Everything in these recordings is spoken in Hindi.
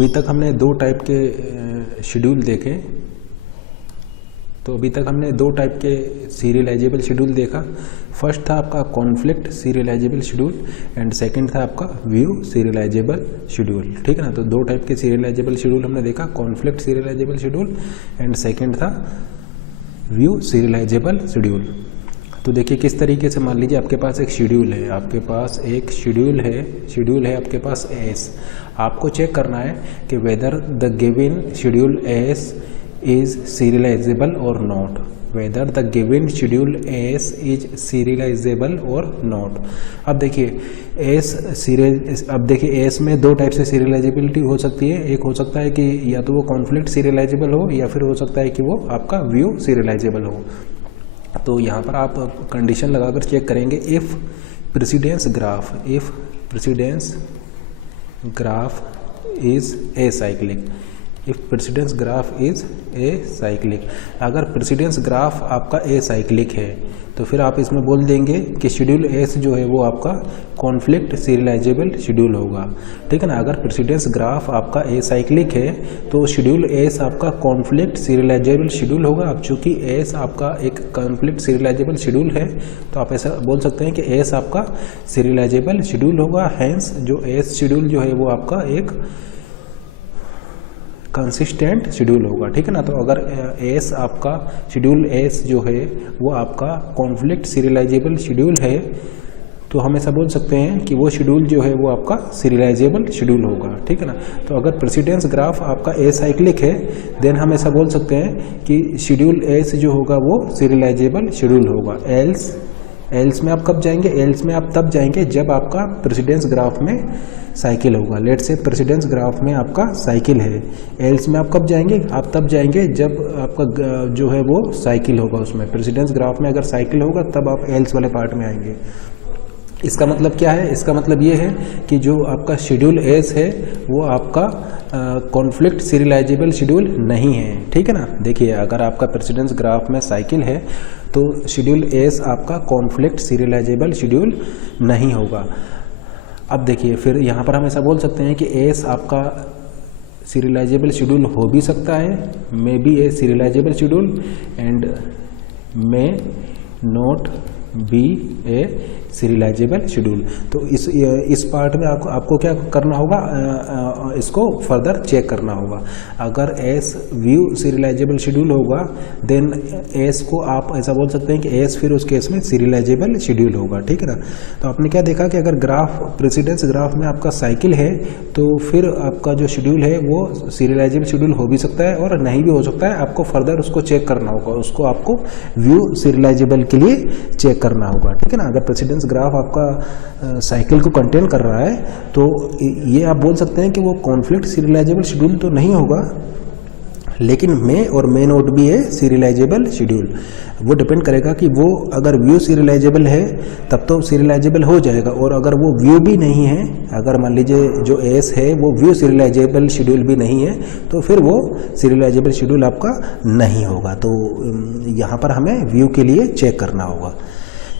अभी तक हमने दो टाइप के शेड्यूल देखे। तो अभी तक हमने दो टाइप के सीरियलाइजेबल शेड्यूल देखा। फर्स्ट था आपका conflict serialisable schedule and second था आपका व्यू सीरियलाइजेबल शेड्यूल। ठीक है ना। तो दो टाइप के सीरियलाइजेबल शेड्यूल हमने देखा, conflict serialisable schedule and second था व्यू सीरियलाइजेबल शेड्यूल। तो देखिए किस तरीके से, मान लीजिए आपके पास एक शेड्यूल है, आपके पास एक शेड्यूल है आपके पास एस। आपको चेक करना है कि whether the given schedule S is serialisable और not, whether the given schedule S is serialisable और नॉट। अब देखिए एस में दो टाइप से सीरियलाइजेबिलिटी हो सकती है। एक हो सकता है कि या तो वो कॉन्फ्लिक्ट सीरियलाइजेबल हो या फिर हो सकता है कि वो आपका व्यू सीरियलाइजेबल हो। तो यहाँ पर आप कंडीशन लगाकर चेक करेंगे, if precedence graph is a cyclic, if precedence graph is a cyclic. अगर प्रेसिडेंस ग्राफ आपका ए साइक्लिक है तो फिर आप इसमें बोल देंगे कि शेड्यूल एस जो है वो आपका कॉन्फ्लिक्ट सीरियलाइजेबल शेड्यूल होगा। ठीक है ना। अगर प्रेसिडेंस ग्राफ आपका ए साइक्लिक है तो शेड्यूल एस आपका कॉन्फ्लिक्ट सीरियलाइजेबल शेड्यूल होगा। अब चूंकि एस आपका एक कॉन्फ्लिक्ट सीरियलाइजेबल शेड्यूल है तो आप ऐसा बोल सकते हैं कि एस आपका सीरियलाइजेबल शेड्यूल होगा। हैंस जो एस शेड्यूल जो है वो आपका एक कंसिस्टेंट शेड्यूल होगा। ठीक है ना। तो अगर एस आपका शेड्यूल एस जो है वो आपका कॉन्फ्लिक्ट सीरियलाइजेबल शेड्यूल है तो हम ऐसा बोल सकते हैं कि वो शेड्यूल जो है वो आपका सीरियलाइजेबल शेड्यूल होगा। ठीक है ना। तो अगर प्रेसिडेंस ग्राफ आपका ए साइक्लिक है देन हम ऐसा बोल सकते हैं कि शेड्यूल एस जो होगा वो सीरियलाइजेबल शेड्यूल होगा। एल्स में आप कब जाएंगे, एल्स में आप तब जाएंगे जब आपका प्रेसिडेंस ग्राफ में साइकिल होगा। लेट से प्रेसिडेंस ग्राफ में आपका साइकिल है, एल्स में आप कब जाएंगे, आप तब जाएंगे जब आपका जो है वो साइकिल होगा। उसमें प्रेसिडेंस ग्राफ में अगर साइकिल होगा तब आप एल्स वाले पार्ट में आएंगे। इसका मतलब क्या है, इसका मतलब ये है कि जो आपका शेड्यूल एस है वो आपका कॉन्फ्लिक्ट सीरियलाइजेबल शेड्यूल नहीं है। ठीक है ना। देखिए अगर आपका प्रेसिडेंस ग्राफ में साइकिल है तो शेड्यूल एस आपका कॉन्फ्लिक्ट सीरियलाइजेबल शेड्यूल नहीं होगा। अब देखिए फिर यहाँ पर हम ऐसा बोल सकते हैं कि एस आपका सीरियलाइजेबल शेड्यूल हो भी सकता है, may be A serialisable schedule and may not be A serialisable schedule. तो इस पार्ट में आपको क्या करना होगा, इसको फर्दर चेक करना होगा। अगर एस व्यू सीरियलाइजेबल शेड्यूल होगा देन एस को आप ऐसा बोल सकते हैं कि एस फिर उस केस में सीरियलाइजेबल शेड्यूल होगा। ठीक है ना। तो आपने क्या देखा कि अगर ग्राफ प्रेसिडेंस ग्राफ में आपका साइकिल है तो फिर आपका जो शेड्यूल है वो सीरियलाइजेबल शेड्यूल हो भी सकता है और नहीं भी हो सकता है। आपको फर्दर उसको चेक करना होगा, उसको आपको व्यू सीरियलाइजेबल के लिए चेक करना होगा। ठीक है ना। अगर प्रेसिडेंस ग्राफ आपका साइकिल को कंटेन कर रहा है तो ये आप बोल सकते हैं कि वो कॉन्फ्लिक्ट सीरियलाइजेबल शेड्यूल तो नहीं होगा, लेकिन मे और may not be A serialisable schedule. वो डिपेंड करेगा कि वो अगर व्यू सीरियलाइजेबल है तब तो सीरियलाइजेबल हो जाएगा, और अगर वो व्यू भी नहीं है, अगर मान लीजिए जो एस है वो व्यू सीरियलाइजेबल शेड्यूल भी नहीं है तो फिर वो सीरियलाइजेबल शेड्यूल आपका नहीं होगा। तो यहाँ पर हमें व्यू के लिए चेक करना होगा।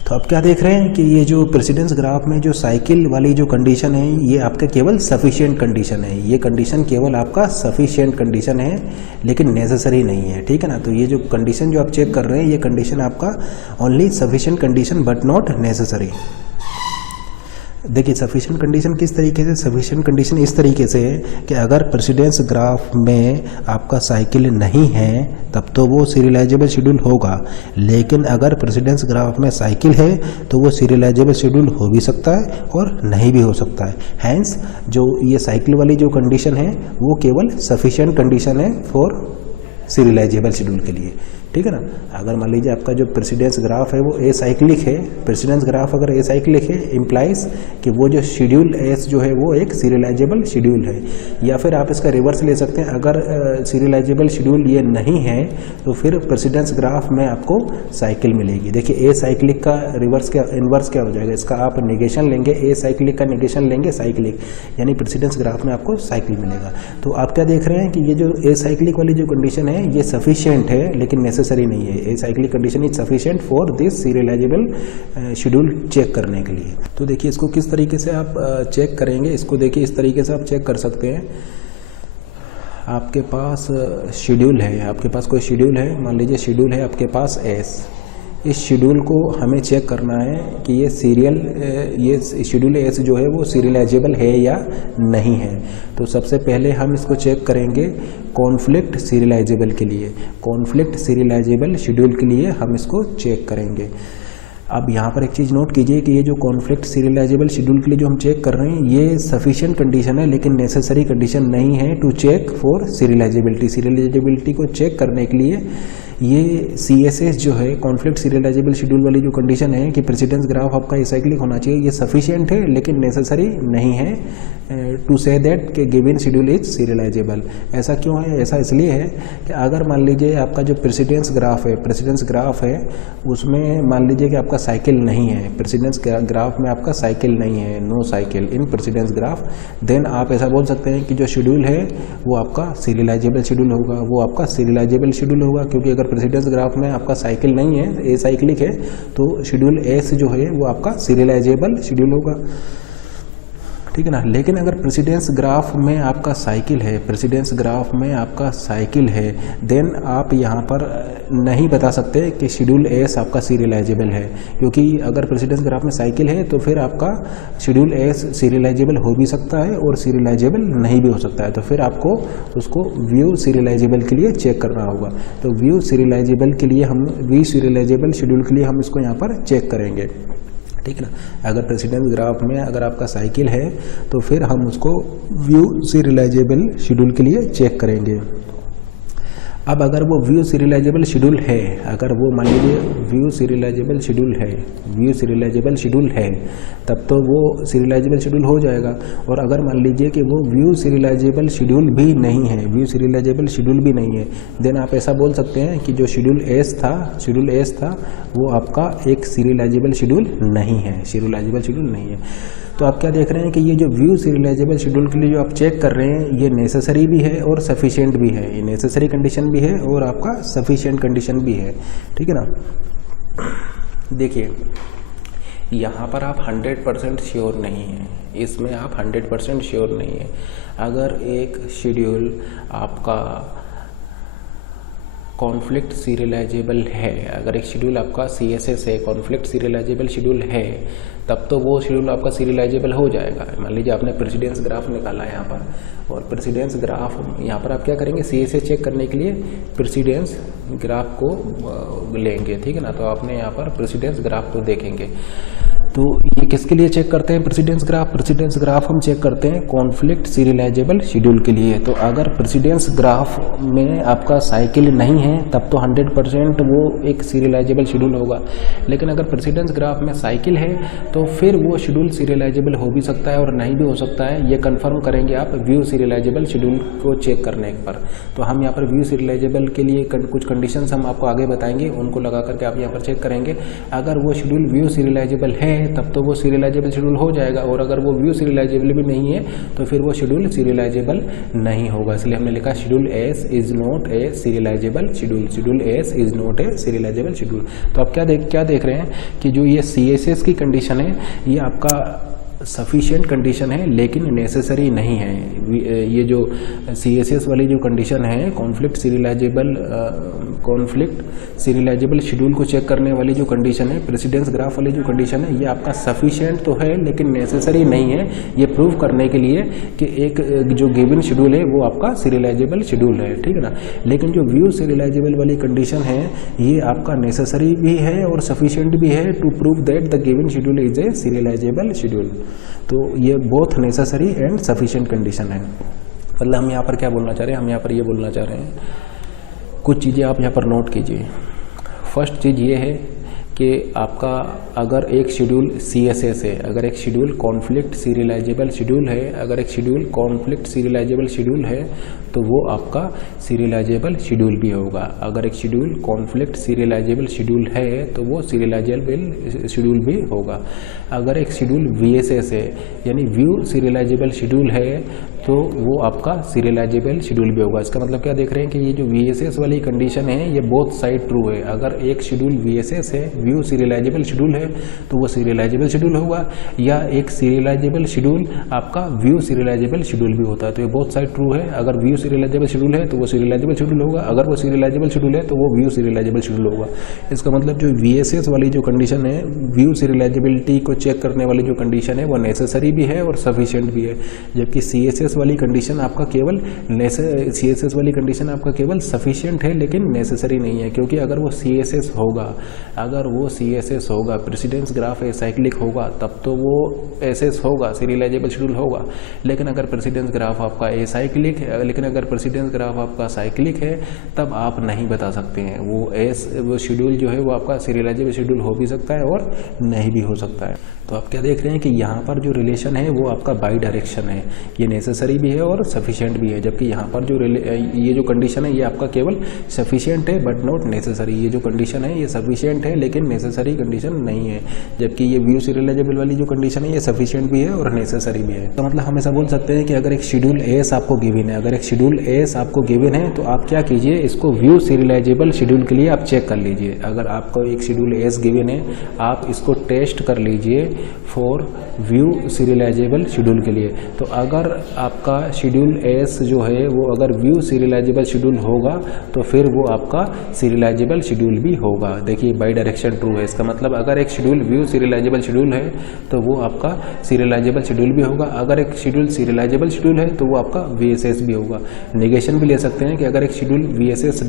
तो अब क्या देख रहे हैं कि ये जो प्रेसिडेंस ग्राफ में जो साइकिल वाली जो कंडीशन है ये आपका केवल सफिशिएंट कंडीशन है। ये कंडीशन केवल आपका सफिशिएंट कंडीशन है लेकिन नेसेसरी नहीं है। ठीक है ना। तो ये जो कंडीशन जो आप चेक कर रहे हैं ये कंडीशन आपका only sufficient condition but not necessary. देखिए सफिशिएंट कंडीशन किस तरीके से, सफिशिएंट कंडीशन इस तरीके से है कि अगर प्रेसिडेंस ग्राफ में आपका साइकिल नहीं है तब तो वो सीरियलाइजेबल शेड्यूल होगा, लेकिन अगर प्रेसिडेंस ग्राफ में साइकिल है तो वो सीरियलाइजेबल शेड्यूल हो भी सकता है और नहीं भी हो सकता है। हैंस जो ये साइकिल वाली जो कंडीशन है वो केवल सफिशिएंट कंडीशन है फॉर सीरियलाइजेबल शेड्यूल के लिए। ठीक है ना। अगर मान लीजिए आपका जो प्रेसिडेंस ग्राफ है वो ए साइक्लिक है, प्रेसिडेंस ग्राफ अगर ए साइक्लिक है इम्प्लाइज कि वो जो शेड्यूल एस जो है वो एक सीरियलाइजेबल शेड्यूल है। या फिर आप इसका रिवर्स ले सकते हैं, अगर सीरियलाइजेबल शेड्यूल ये नहीं है तो फिर प्रेसिडेंस ग्राफ में आपको साइकिल मिलेगी। देखिए ए साइक्लिक का रिवर्स क्या, इनवर्स क्या हो जाएगा, इसका आप नेगेशन लेंगे, ए साइक्लिक का नेगेशन लेंगे साइक्लिक, यानी प्रेसिडेंस ग्राफ में आपको साइकिल मिलेगा। तो आप क्या देख रहे हैं कि ये जो ए साइक्लिक वाली जो कंडीशन है ये सफिशिएंट है लेकिन नेसेसरी नहीं है। Acyclic condition is sufficient for this serialisable schedule check करने के लिए। तो देखिए इसको किस तरीके से आप चेक करेंगे, इसको देखिए इस तरीके से आप चेक कर सकते हैं। आपके पास शेड्यूल है, आपके पास कोई शेड्यूल है, मान लीजिए शेड्यूल है आपके पास एस। इस शेड्यूल को हमें चेक करना है कि ये शेड्यूल एस जो है वो सीरियलाइजेबल है या नहीं है। तो सबसे पहले हम इसको चेक करेंगे कॉन्फ्लिक्ट सीरियलाइजेबल के लिए। कॉन्फ्लिक्ट सीरियलाइजेबल शेड्यूल के लिए हम इसको चेक करेंगे। अब यहाँ पर एक चीज़ नोट कीजिए कि ये जो कॉन्फ्लिक्ट सीरियलाइजेबल शेड्यूल के लिए जो हम चेक कर रहे हैं ये सफिशिएंट कंडीशन है, लेकिन नेसेसरी कंडीशन नहीं है to check for serialisability. Serialisability को चेक करने के लिए ये CSS जो है कॉन्फ्लिक्ट सीरियलाइजेबल शेड्यूल वाली जो कंडीशन है कि प्रेसिडेंस ग्राफ आपका एसाइक्लिक होना चाहिए, ये सफिशिएंट है लेकिन नेसेसरी नहीं है टू से दैट कि गिवन शेड्यूल इज सीरियलाइजेबल। ऐसा क्यों है? ऐसा इसलिए है कि अगर मान लीजिए आपका जो प्रेसिडेंस ग्राफ है उसमें मान लीजिए कि आपका साइकिल नहीं है, प्रेसिडेंस ग्राफ में आपका साइकिल नहीं है, no cycle in precedence graph, then आप ऐसा बोल सकते हैं कि जो शेड्यूल है वो आपका सीरियलाइजेबल शेड्यूल होगा, वो आपका सीरियलाइजेबल शेड्यूल होगा। क्योंकि अगर प्रेसिडेंस ग्राफ में आपका साइकिल नहीं है, ए साइक्लिक है, तो शेड्यूल एस जो है वो आपका सीरियलाइजेबल शेड्यूल होगा, ठीक है ना। लेकिन अगर प्रेसिडेंस ग्राफ में आपका साइकिल है, प्रेसिडेंस ग्राफ में आपका साइकिल है, देन आप यहाँ पर नहीं बता सकते कि शेड्यूल एस आपका सीरियलाइजेबल है। क्योंकि अगर प्रेसिडेंस ग्राफ में साइकिल है तो फिर आपका शेड्यूल एस सीरियलाइजेबल हो भी सकता है और सीरियलाइजेबल नहीं भी हो सकता है। तो फिर आपको उसको व्यू सीरियलाइजेबल के लिए चेक करना होगा। तो व्यू सीरियलाइजेबल के लिए हम व्यू सीरियलाइजेबल शेड्यूल के लिए हम इसको यहाँ पर चेक करेंगे, ठीक है ना। अगर प्रेसिडेंस ग्राफ में अगर आपका साइकिल है तो फिर हम उसको व्यू सीरियलाइजेबल शेड्यूल के लिए चेक करेंगे। अब अगर वो व्यू सीरियलाइजेबल शेड्यूल है, अगर वो मान लीजिए व्यू सीरियलाइजेबल शेड्यूल है, तब तो वो सीरियलाइजेबल शेड्यूल हो जाएगा। और अगर मान लीजिए कि वो व्यू सीरियलाइजेबल शेड्यूल भी नहीं है, देन आप ऐसा बोल सकते हैं कि जो शेड्यूल एस था वो आपका एक सीरियलाइजेबल शेड्यूल नहीं है, तो आप क्या देख रहे हैं कि ये जो व्यू सीरियलाइजेबल शेड्यूल के लिए जो आप चेक कर रहे हैं ये नेसेसरी भी है और सफिशिएंट भी है, ये नेसेसरी कंडीशन भी है और आपका सफिशिएंट कंडीशन भी है, ठीक है ना। देखिए यहाँ पर आप 100% श्योर नहीं है, इसमें आप 100% श्योर नहीं है। अगर एक शेड्यूल आपका कॉन्फ्लिक्ट सीरियलाइजेबल है, अगर एक शेड्यूल आपका CSS है, कॉन्फ्लिक्ट सीरियलाइजेबल शेड्यूल है, तब तो वो शेड्यूल आपका सीरियलाइजेबल हो जाएगा। मान लीजिए आपने प्रेसिडेंस ग्राफ निकाला यहाँ पर, और प्रेसिडेंस ग्राफ यहाँ पर आप क्या करेंगे, CSS चेक करने के लिए प्रेसिडेंस ग्राफ को लेंगे, ठीक है ना। तो आपने यहाँ पर प्रेसिडेंस ग्राफ को देखेंगे। तो ये किसके लिए चेक करते हैं प्रेसिडेंस ग्राफ हम चेक करते हैं कॉन्फ्लिक्ट सीरियलाइजेबल शेड्यूल के लिए। तो अगर प्रेसिडेंस ग्राफ में आपका साइकिल नहीं है तब तो 100% वो एक सीरियलाइजेबल शेड्यूल होगा। लेकिन अगर प्रेसिडेंस ग्राफ में साइकिल है तो फिर वो शेड्यूल सीरियलाइजेबल हो भी सकता है और नहीं भी हो सकता है। ये कंफर्म करेंगे आप व्यू सीरियलाइजेबल शेड्यूल को चेक करने पर। तो हम यहाँ पर व्यू सीरियलाइजेबल के लिए कुछ कंडीशंस हम आपको आगे बताएंगे, उनको लगा करके आप यहाँ पर चेक करेंगे। अगर वो शेड्यूल व्यू सीरियलाइजेबल है तब तो वो सीरियलाइजेबल शेड्यूल हो जाएगा, और अगर वो व्यू सीरियलाइजेबल भी नहीं है तो फिर वो शेड्यूल सीरियलाइजेबल नहीं होगा। इसलिए हमने लिखा schedule S is not a serialisable schedule S is not a serialisable schedule. तो आप क्या देख रहे हैं कि जो ये CSS की कंडीशन है ये आपका सफिशिएंट कंडीशन है लेकिन नेसेसरी नहीं है। ये जो CSS वाली जो कंडीशन है कॉन्फ्लिक्ट सीरियलाइजेबल शेड्यूल को चेक करने वाली जो कंडीशन है, प्रेसिडेंस ग्राफ वाली जो कंडीशन है, ये आपका सफिशिएंट तो है लेकिन नेसेसरी नहीं है। ये प्रूव करने के लिए कि एक जो गिवन शेड्यूल है वो आपका सीरियलाइजेबल शेड्यूल है, ठीक है ना। लेकिन जो व्यू सीरियलाइजेबल वाली कंडीशन है ये आपका नेसेसरी भी है और सफिशिएंट भी है to prove that the given schedule is a serialisable schedule. तो ये both necessary and sufficient condition है। मतलब हम यहाँ पर क्या बोलना चाह रहे हैं, हम यहाँ पर ये बोलना चाह रहे हैं, कुछ चीज़ें आप यहाँ पर नोट कीजिए। फर्स्ट चीज़ ये है कि आपका अगर एक शेड्यूल CSS है, अगर एक शेड्यूल कॉन्फ्लिक्ट सीरियलाइजेबल शेड्यूल है, अगर एक शेड्यूल कॉन्फ्लिक्ट सीरियलाइजेबल शेड्यूल है तो वो आपका सीरियलाइजेबल शेड्यूल भी होगा। अगर एक शेड्यूल कॉन्फ्लिक्ट सीरियलाइजेबल शेड्यूल है तो वो सीरियलाइजेबल शेड्यूल भी होगा। अगर एक शेड्यूल VSS है यानी व्यू सीरियलाइजेबल शेड्यूल है तो वो आपका सीरियलाइजेबल शेड्यूल भी होगा। इसका मतलब क्या देख रहे हैं कि ये जो VSS वाली कंडीशन है ये बोथ साइड ट्रू है। अगर एक शेड्यूल VSS है, व्यू सीरियलाइजेबल शेड्यूल है, तो वो सीरियलाइजेबल शेड्यूल होगा, या एक सीरियलाइजेबल शेड्यूल आपका व्यू सीरियलाइजेबल शेड्यूल भी होता है। तो ये बोथ साइड ट्रू है। अगर व्यू सीरियलाइजेबल शेड्यूल है तो वो सीरियलाइजेबल शेड्यूल होगा, अगर वो सीरियलाइजेबल शेड्यूल है तो वो व्यू सीरियलाइजेबल शेड्यूल होगा। इसका मतलब जो VSS वाली जो कंडीशन है, व्यू सीरियलाइजेबिलिटी को चेक करने वाली जो कंडीशन है वो नेसेसरी भी है और सफिशिएंट भी है, जबकि CSS वाली कंडीशन आपका केवल CSS वाली कंडीशन आपका केवल सफिशिएंट है लेकिन नेसेसरी नहीं है। क्योंकि अगर वो CSS होगा, प्रेसिडेंस ग्राफ एसाइक्लिक होगा, तब तो वो SS होगा, सीरियलाइजेबल शेड्यूल होगा। लेकिन अगर प्रेसिडेंस ग्राफ आपका एसाइक्लिक है, लेकिन अगर प्रेसिडेंस ग्राफ आपका साइक्लिक है, तब आप नहीं बता सकते हैं। वो शेड्यूल जो है वो आपका सीरियलाइजेबल शेड्यूल हो भी सकता है और नहीं भी हो सकता है। तो आप क्या देख रहे हैं कि यहाँ पर जो रिलेशन है वो आपका बाई डायरेक्शन है, ये नेसेसरी भी है और सफिशिएंट भी है। जबकि यहाँ पर जो ये जो कंडीशन है ये आपका केवल सफिशिएंट है बट नॉट नेसेसरी। ये जो कंडीशन है ये सफिशिएंट है लेकिन नेसेसरी कंडीशन नहीं है। जबकि ये व्यू सीरियलाइजेबल वाली जो कंडीशन है ये सफिशिएंट भी है और नेसेसरी भी है। तो मतलब हम ऐसा बोल सकते हैं कि अगर एक शेड्यूल एस आपको गिवन है, तो आप क्या कीजिए, इसको व्यू सीरियलाइजेबल शेड्यूल के लिए आप चेक कर लीजिए। अगर आपको एक शेड्यूल एस गिवन है, आप इसको टेस्ट कर लीजिए फॉर व्यू सीरियलाइजेबल शेड्यूल के लिए। तो अगर आपका शेड्यूल एस जो है वो अगर व्यू सीरियलाइजेबल शेड्यूल होगा तो फिर वो आपका सीरियलाइजेबल शेड्यूल भी होगा। देखिए बाई डायरेक्शन ट्रू है। इसका मतलब अगर एक शेड्यूल व्यू सीरियलाइजेबल शेड्यूल है तो वो आपका सीरियलाइजेबल शेड्यूल भी होगा, अगर एक शेड्यूल सीरियलाइजेबल शेड्यूल है तो वो आपका VSS भी होगा। नेगेशन भी ले सकते हैं कि अगर एक शेड्यूल VSS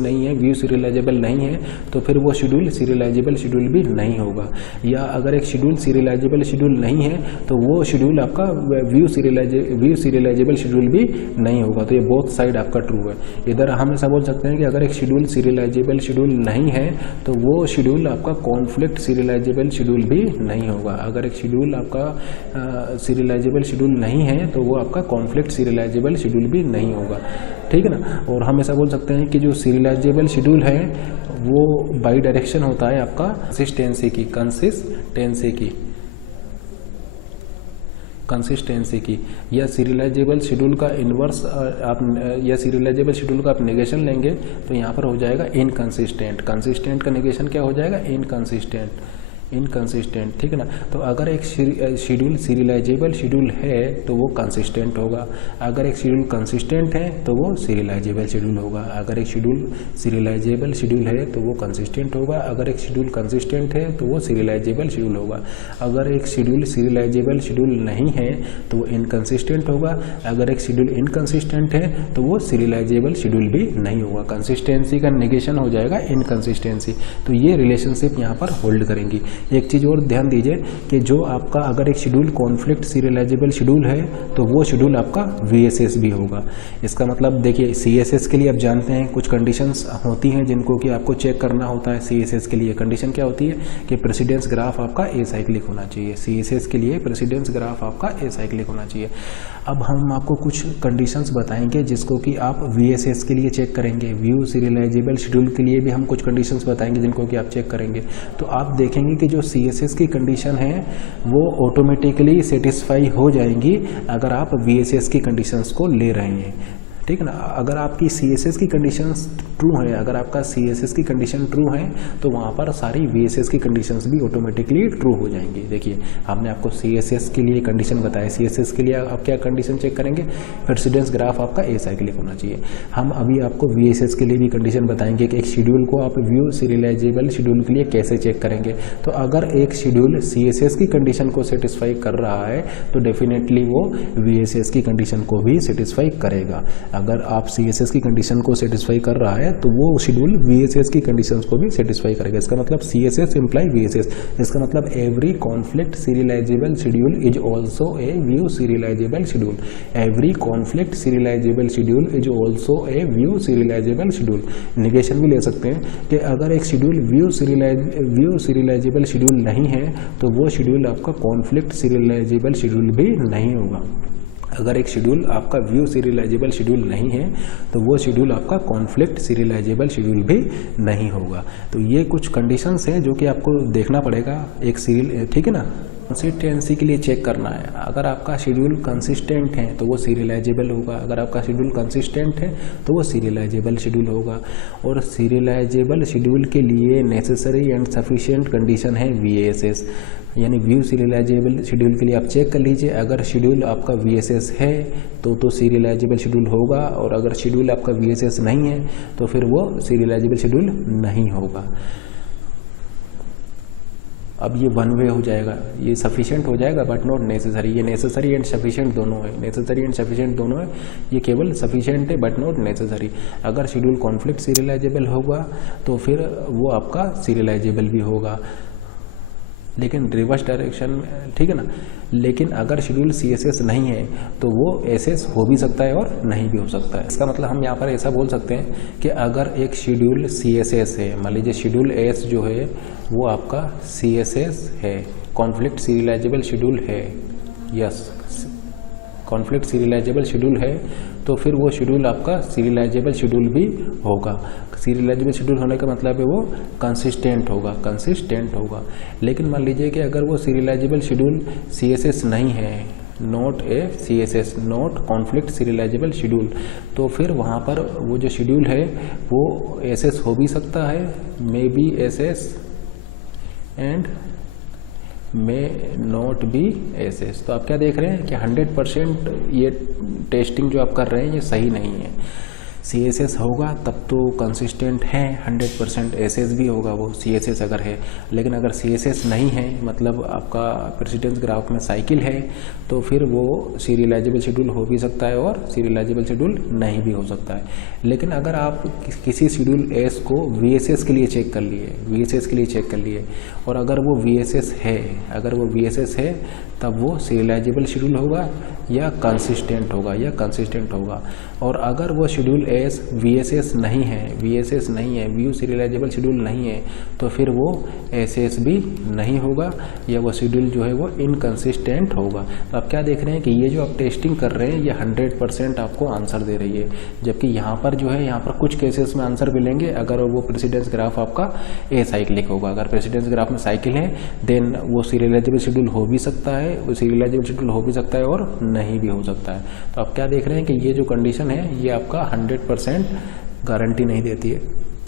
नहीं है, व्यू सीरियलाइजेबल नहीं है, तो फिर वो शेड्यूल सीरियलाइजेबल शेड्यूल भी नहीं होगा। या अगर एक शेड्यूल सीरियलाइजेबल शेड्यूल नहीं है तो वो शेड्यूल आपका व्यू सीरियलाइजेबल शेड्यूल भी नहीं होगा। तो ये बोथ साइड आपका ट्रू है। इधर हम ऐसा बोल सकते हैं कि अगर एक शेड्यूल सीरियलाइजेबल शेड्यूल नहीं है तो वो शेड्यूल आपका कॉन्फ्लिक्ट सीरियलाइजेबल शेड्यूल भी नहीं होगा। अगर एक शेड्यूल आपका सीरियलाइजेबल शेड्यूल नहीं है तो वो आपका कॉन्फ्लिक्ट सीरियलाइजेबल शेड्यूल भी नहीं होगा, ठीक है ना। और हम ऐसा बोल सकते हैं कि जो सीरियलाइजेबल शेड्यूल है वो बाई डायरेक्शन होता है आपका कंसिस्टेंसी की, या सीरियलाइजेबल शेड्यूल का इन्वर्स या सीरियलाइजेबल शेड्यूल का आप नेगेशन लेंगे तो यहाँ पर हो जाएगा इनकंसिस्टेंट। कंसिस्टेंट का नेगेशन क्या हो जाएगा, इनकंसिस्टेंट, ठीक है ना। तो अगर एक शेड्यूल सीरियलाइजेबल शेड्यूल है तो वो कंसिस्टेंट होगा, अगर एक शेड्यूल कंसिस्टेंट है तो वो सीरियलाइजेबल शेड्यूल होगा। अगर एक शेड्यूल सीरियलाइजेबल शेड्यूल है तो वो कंसिस्टेंट होगा, अगर एक शेड्यूल कंसिस्टेंट है तो वो सीरियलाइजेबल शेड्यूल होगा। अगर एक शेड्यूल सीरियलाइजेबल शेड्यूल नहीं है तो वो इनकंसिस्टेंट होगा, अगर एक शेड्यूल इनकंसिस्टेंट है तो वो सीरियलाइजेबल शेड्यूल भी नहीं होगा। कंसिस्टेंसी का नेगेशन हो जाएगा इनकंसिस्टेंसी। तो ये रिलेशनशिप यहाँ पर होल्ड करेंगी। एक चीज़ और ध्यान दीजिए कि जो आपका अगर एक शेड्यूल कॉन्फ्लिक्ट सीरियलाइजेबल शेड्यूल है तो वो शेड्यूल आपका VSS भी होगा। इसका मतलब देखिए CSS के लिए आप जानते हैं कुछ कंडीशंस होती हैं जिनको कि आपको चेक करना होता है। CSS के लिए कंडीशन क्या होती है कि प्रेसिडेंस ग्राफ आपका एसाइक्लिक होना चाहिए। CSS के लिए प्रेसिडेंस ग्राफ आपका एसाइक्लिक होना चाहिए। अब हम आपको कुछ कंडीशंस बताएंगे जिसको कि आप VSS के लिए चेक करेंगे। व्यू सीरियलाइजेबल शेड्यूल के लिए भी हम कुछ कंडीशंस बताएंगे जिनको कि आप चेक करेंगे। तो आप देखेंगे कि जो CSS की कंडीशन है वो ऑटोमेटिकली सेटिस्फाई हो जाएंगी अगर आप VSS की कंडीशंस को ले रहे हैं, ठीक है ना। अगर आपकी CSS की कंडीशंस ट्रू है, अगर आपका CSS की कंडीशन ट्रू है तो वहाँ पर सारी VSS की कंडीशंस भी ऑटोमेटिकली ट्रू हो जाएंगी। देखिए हमने आपको CSS के लिए कंडीशन बताया। CSS के लिए आप क्या कंडीशन चेक करेंगे, प्रेसिडेंस ग्राफ आपका एसाइक्लिक होना चाहिए। हम अभी आपको VSS के लिए भी कंडीशन बताएंगे कि एक शेड्यूल को आप व्यू सीरियलाइजेबल शेड्यूल के लिए कैसे चेक करेंगे। तो अगर एक शेड्यूल CSS की कंडीशन को सेटिस्फाई कर रहा है तो डेफिनेटली वो VSS की कंडीशन को भी सेटिस्फाई करेगा। अगर आप CSS की कंडीशन को सेटिस्फाई कर रहा है तो वो शेड्यूल VSS की कंडीशंस को भी सेटिस्फाई करेगा। इसका मतलब CSS इम्प्लाई VSS। इसका मतलब every conflict serialisable schedule is also a view serializable schedule. Every conflict serialisable schedule is also a view serializable schedule. Negation भी ले सकते हैं कि अगर एक शेड्यूल व्यू सीरियलाइजेबल शेड्यूल नहीं है तो वो शेड्यूल आपका कॉन्फ्लिक्ट सीरियलाइजेबल शेड्यूल भी नहीं होगा। अगर एक शेड्यूल आपका व्यू सीरियलाइजेबल शेड्यूल नहीं है तो वो शेड्यूल आपका कॉन्फ्लिक्ट सीरियलाइजेबल शेड्यूल भी नहीं होगा। तो ये कुछ कंडीशंस हैं जो कि आपको देखना पड़ेगा एक सीरियल, ठीक है ना। कंसिस्टेंसी के लिए चेक करना है। अगर आपका शेड्यूल कंसिस्टेंट है तो वो सीरियलाइजेबल होगा, अगर आपका शेड्यूल कंसिस्टेंट है तो वो सीरियलाइजेबल शेड्यूल होगा। और सीरियलाइजेबल शेड्यूल के लिए नेसेसरी एंड सफिशिएंट कंडीशन है VSS, यानी व्यू सीरियलाइजेबल शेड्यूल के लिए आप चेक कर लीजिए। अगर शेड्यूल आपका VSS है तो सीरियलाइजेबल शेड्यूल होगा, और अगर शेड्यूल आपका VSS नहीं है तो फिर वो सीरियलाइजेबल शेड्यूल नहीं होगा। अब ये वन वे हो जाएगा, ये सफिशिएंट हो जाएगा बट नॉट नेसेसरी। ये नेसेसरी एंड सफिशिएंट दोनों है, नेसेसरी एंड सफिशिएंट दोनों है, ये केवल सफिशिएंट है बट नॉट नेसेसरी। अगर शेड्यूल कॉन्फ्लिक्ट सीरियलाइजेबल होगा तो फिर वो आपका सीरियलाइजेबल भी होगा, लेकिन रिवर्स डायरेक्शन में, ठीक है ना। लेकिन अगर शेड्यूल CSS नहीं है तो वो SS हो भी सकता है और नहीं भी हो सकता है। इसका मतलब हम यहाँ पर ऐसा बोल सकते हैं कि अगर एक शेड्यूल CSS है, मान लीजिए शेड्यूल S जो है वो आपका CSS है, कॉन्फ्लिक्ट सीरियलाइजेबल शेड्यूल है, यस कॉन्फ्लिक्ट सीरियलाइजेबल शेड्यूल है, तो फिर वो शेड्यूल आपका सीरियलाइजेबल शेड्यूल भी होगा। सीरियलाइजेबल शेड्यूल होने का मतलब है वो कंसिस्टेंट होगा। लेकिन मान लीजिए कि अगर वो सीरियलाइजेबल शेड्यूल CSS नहीं है, not a CSS, not conflict serialisable schedule, तो फिर वहाँ पर वो जो शेड्यूल है वो SS हो भी सकता है, may be SS and may not be SS। तो आप क्या देख रहे हैं कि 100% ये टेस्टिंग जो आप कर रहे हैं ये सही नहीं है। CSS होगा तब तो कंसिस्टेंट है 100%, SS भी होगा वो CSS अगर है। लेकिन अगर CSS नहीं है, मतलब आपका प्रेसिडेंस ग्राफ में साइकिल है, तो फिर वो सीरियलाइजेबल शेड्यूल हो भी सकता है और सीरियलाइजेबल शेड्यूल नहीं भी हो सकता है। लेकिन अगर आप किसी शेड्यूल S को VSS के लिए चेक कर लिए और अगर वो VSS है तब वो सीरियलाइजेबल शेड्यूल होगा या कंसिस्टेंट होगा। और अगर वो शेड्यूल S VSS नहीं है, व्यू सीरियलाइजेबल शेड्यूल नहीं है, तो फिर वो SS भी नहीं होगा या वो शेड्यूल जो है वो इनकंसिस्टेंट होगा। तो आप क्या देख रहे हैं कि ये जो आप टेस्टिंग कर रहे हैं ये 100% आपको आंसर दे रही है, जबकि यहाँ पर जो है यहाँ पर कुछ केसेस में आंसर मिलेंगे अगर वो प्रेसिडेंस ग्राफ आपका एसाइक्लिक होगा। अगर प्रेसिडेंस ग्राफ में साइकिल है देन वो सीरियलाइजेबल शेड्यूल हो भी सकता है, और नहीं भी हो सकता है। तो आप क्या देख रहे हैं कि ये जो कंडीशन है ये आपका 100% गारंटी नहीं देती है,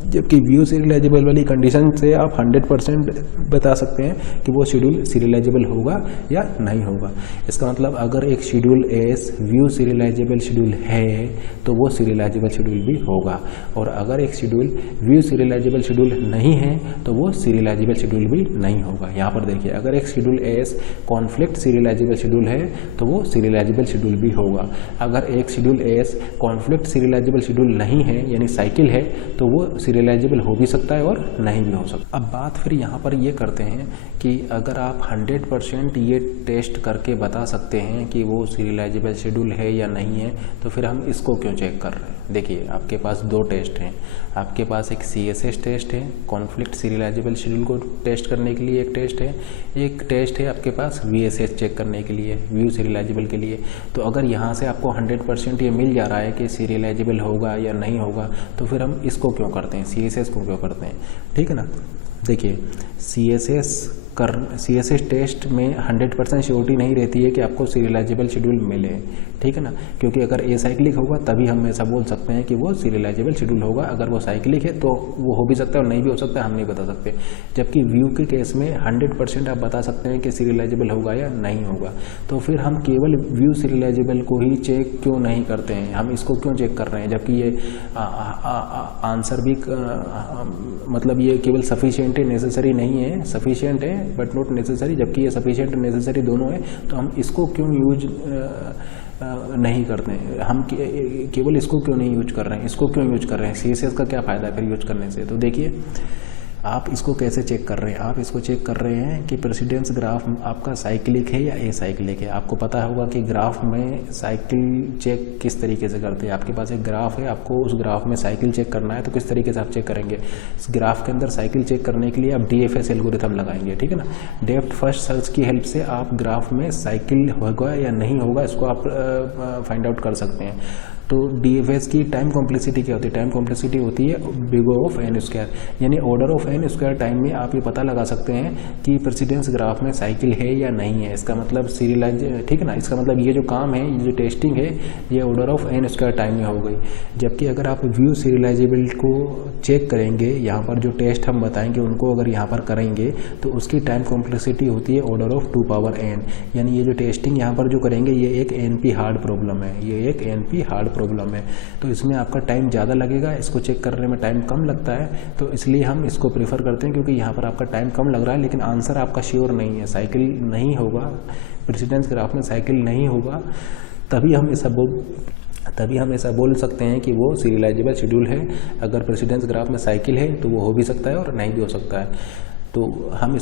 जबकि व्यू सीरियलाइजेबल वाली कंडीशन से आप 100% बता सकते हैं कि वो शेड्यूल सीरियलाइजेबल होगा या नहीं होगा। इसका मतलब अगर एक schedule S view serializable schedule है तो वो सीरियलाइजेबल शेड्यूल भी होगा, और अगर एक शेड्यूल व्यू सीरियलाइजेबल शेड्यूल नहीं है तो वो सीरियलाइजेबल शेड्यूल भी नहीं होगा। यहाँ पर देखिए, अगर एक schedule S conflict serialisable schedule है तो वो सीरियलाइजेबल शेड्यूल भी होगा। अगर एक schedule S conflict serialisable schedule नहीं है यानी साइकिल है तो वो सीरियलाइजेबल हो भी सकता है और नहीं भी हो सकता। अब बात फिर यहाँ पर ये करते हैं कि अगर आप 100% ये टेस्ट करके बता सकते हैं कि वो सीरियलाइजेबल शेड्यूल है या नहीं है, तो फिर हम इसको क्यों चेक कर रहे हैं। देखिए, आपके पास दो टेस्ट हैं। आपके पास एक CSS टेस्ट है, कॉन्फ्लिक्ट सीरियलाइजेबल शेड्यूल को टेस्ट करने के लिए एक टेस्ट है, एक टेस्ट है आपके पास VSS चेक करने के लिए, व्यू सीरियलाइजेबल के लिए। तो अगर यहाँ से आपको 100% ये मिल जा रहा है कि सीरियलाइजेबल होगा या नहीं होगा, तो फिर हम इसको क्यों करते हैं, CSS को क्यों करते हैं, ठीक है ना। देखिए, CSS टेस्ट में 100% श्योरिटी नहीं रहती है कि आपको सीरियलाइजेबल शेड्यूल मिले, ठीक है ना, क्योंकि अगर एसाइक्लिक होगा तभी हम ऐसा बोल सकते हैं कि वो सीरियलाइजेबल शेड्यूल होगा। अगर वो साइक्लिक है तो वो हो भी सकता है और नहीं भी हो सकता है, हम नहीं बता सकते। जबकि व्यू के केस में 100% आप बता सकते हैं कि सीरियलाइजेबल होगा या नहीं होगा। तो फिर हम केवल व्यू सीरियलाइजेबल को ही चेक क्यों नहीं करते हैं, हम इसको क्यों चेक कर रहे हैं, जबकि ये आंसर भी मतलब ये केवल सफिशिएंट है, नेसेसरी नहीं है, सफिशिएंट है बट नॉट नेसेसरी, जबकि ये सफिशिएंट और नेसेसरी दोनों है। तो हम इसको क्यों यूज नहीं करते हैं, हम केवल इसको क्यों नहीं यूज कर रहे हैं, इसको क्यों यूज कर रहे हैं, CSS का क्या फ़ायदा है फिर यूज करने से। तो देखिए, आप इसको कैसे चेक कर रहे हैं, आप इसको चेक कर रहे हैं कि प्रेसिडेंस ग्राफ आपका साइक्लिक है या एसाइक्लिक है। आपको पता होगा कि ग्राफ में साइकिल चेक किस तरीके से करते हैं। आपके पास एक ग्राफ है, आपको उस ग्राफ में साइकिल चेक करना है, तो किस तरीके से आप चेक करेंगे। इस ग्राफ के अंदर साइकिल चेक करने के लिए आप DFS एल्गोरिथम लगाएंगे, ठीक है ना। डेप्थ फर्स्ट सर्च की हेल्प से आप ग्राफ में साइकिल होगा या नहीं होगा इसको आप फाइंड आउट कर सकते हैं। तो DFS की टाइम कॉम्प्लेक्सिटी क्या होती है? टाइम कॉम्प्लेक्सिटी होती है big O of n square, यानी order of n square time में आप ये पता लगा सकते हैं कि प्रेसिडेंस ग्राफ में साइकिल है या नहीं है। इसका मतलब सीरियलाइज, ठीक है ना, इसका मतलब ये जो काम है, ये जो टेस्टिंग है, ये order of n square time में हो गई। जबकि अगर आप व्यू सीरियलाइजेबल को चेक करेंगे, यहाँ पर जो टेस्ट हम बताएंगे उनको अगर यहाँ पर करेंगे तो उसकी टाइम कॉम्प्लेक्सिटी होती है ऑर्डर ऑफ 2 पावर n, यानी ये जो टेस्टिंग यहाँ पर जो करेंगे ये एक NP हार्ड प्रॉब्लम है, ये एक NP हार्ड प्रॉब्लम है। तो इसमें आपका टाइम ज़्यादा लगेगा, इसको चेक करने में टाइम कम लगता है, तो इसलिए हम इसको प्रीफर करते हैं क्योंकि यहाँ पर आपका टाइम कम लग रहा है लेकिन आंसर आपका श्योर नहीं है, साइकिल नहीं होगा, प्रेसिडेंस ग्राफ में साइकिल नहीं होगा, तभी हम ऐसा बोल सकते हैं कि वो सीरियलाइजेबल शेड्यूल है। अगर प्रेसिडेंस ग्राफ में साइकिल है तो वो हो भी सकता है और नहीं भी हो सकता है। तो हम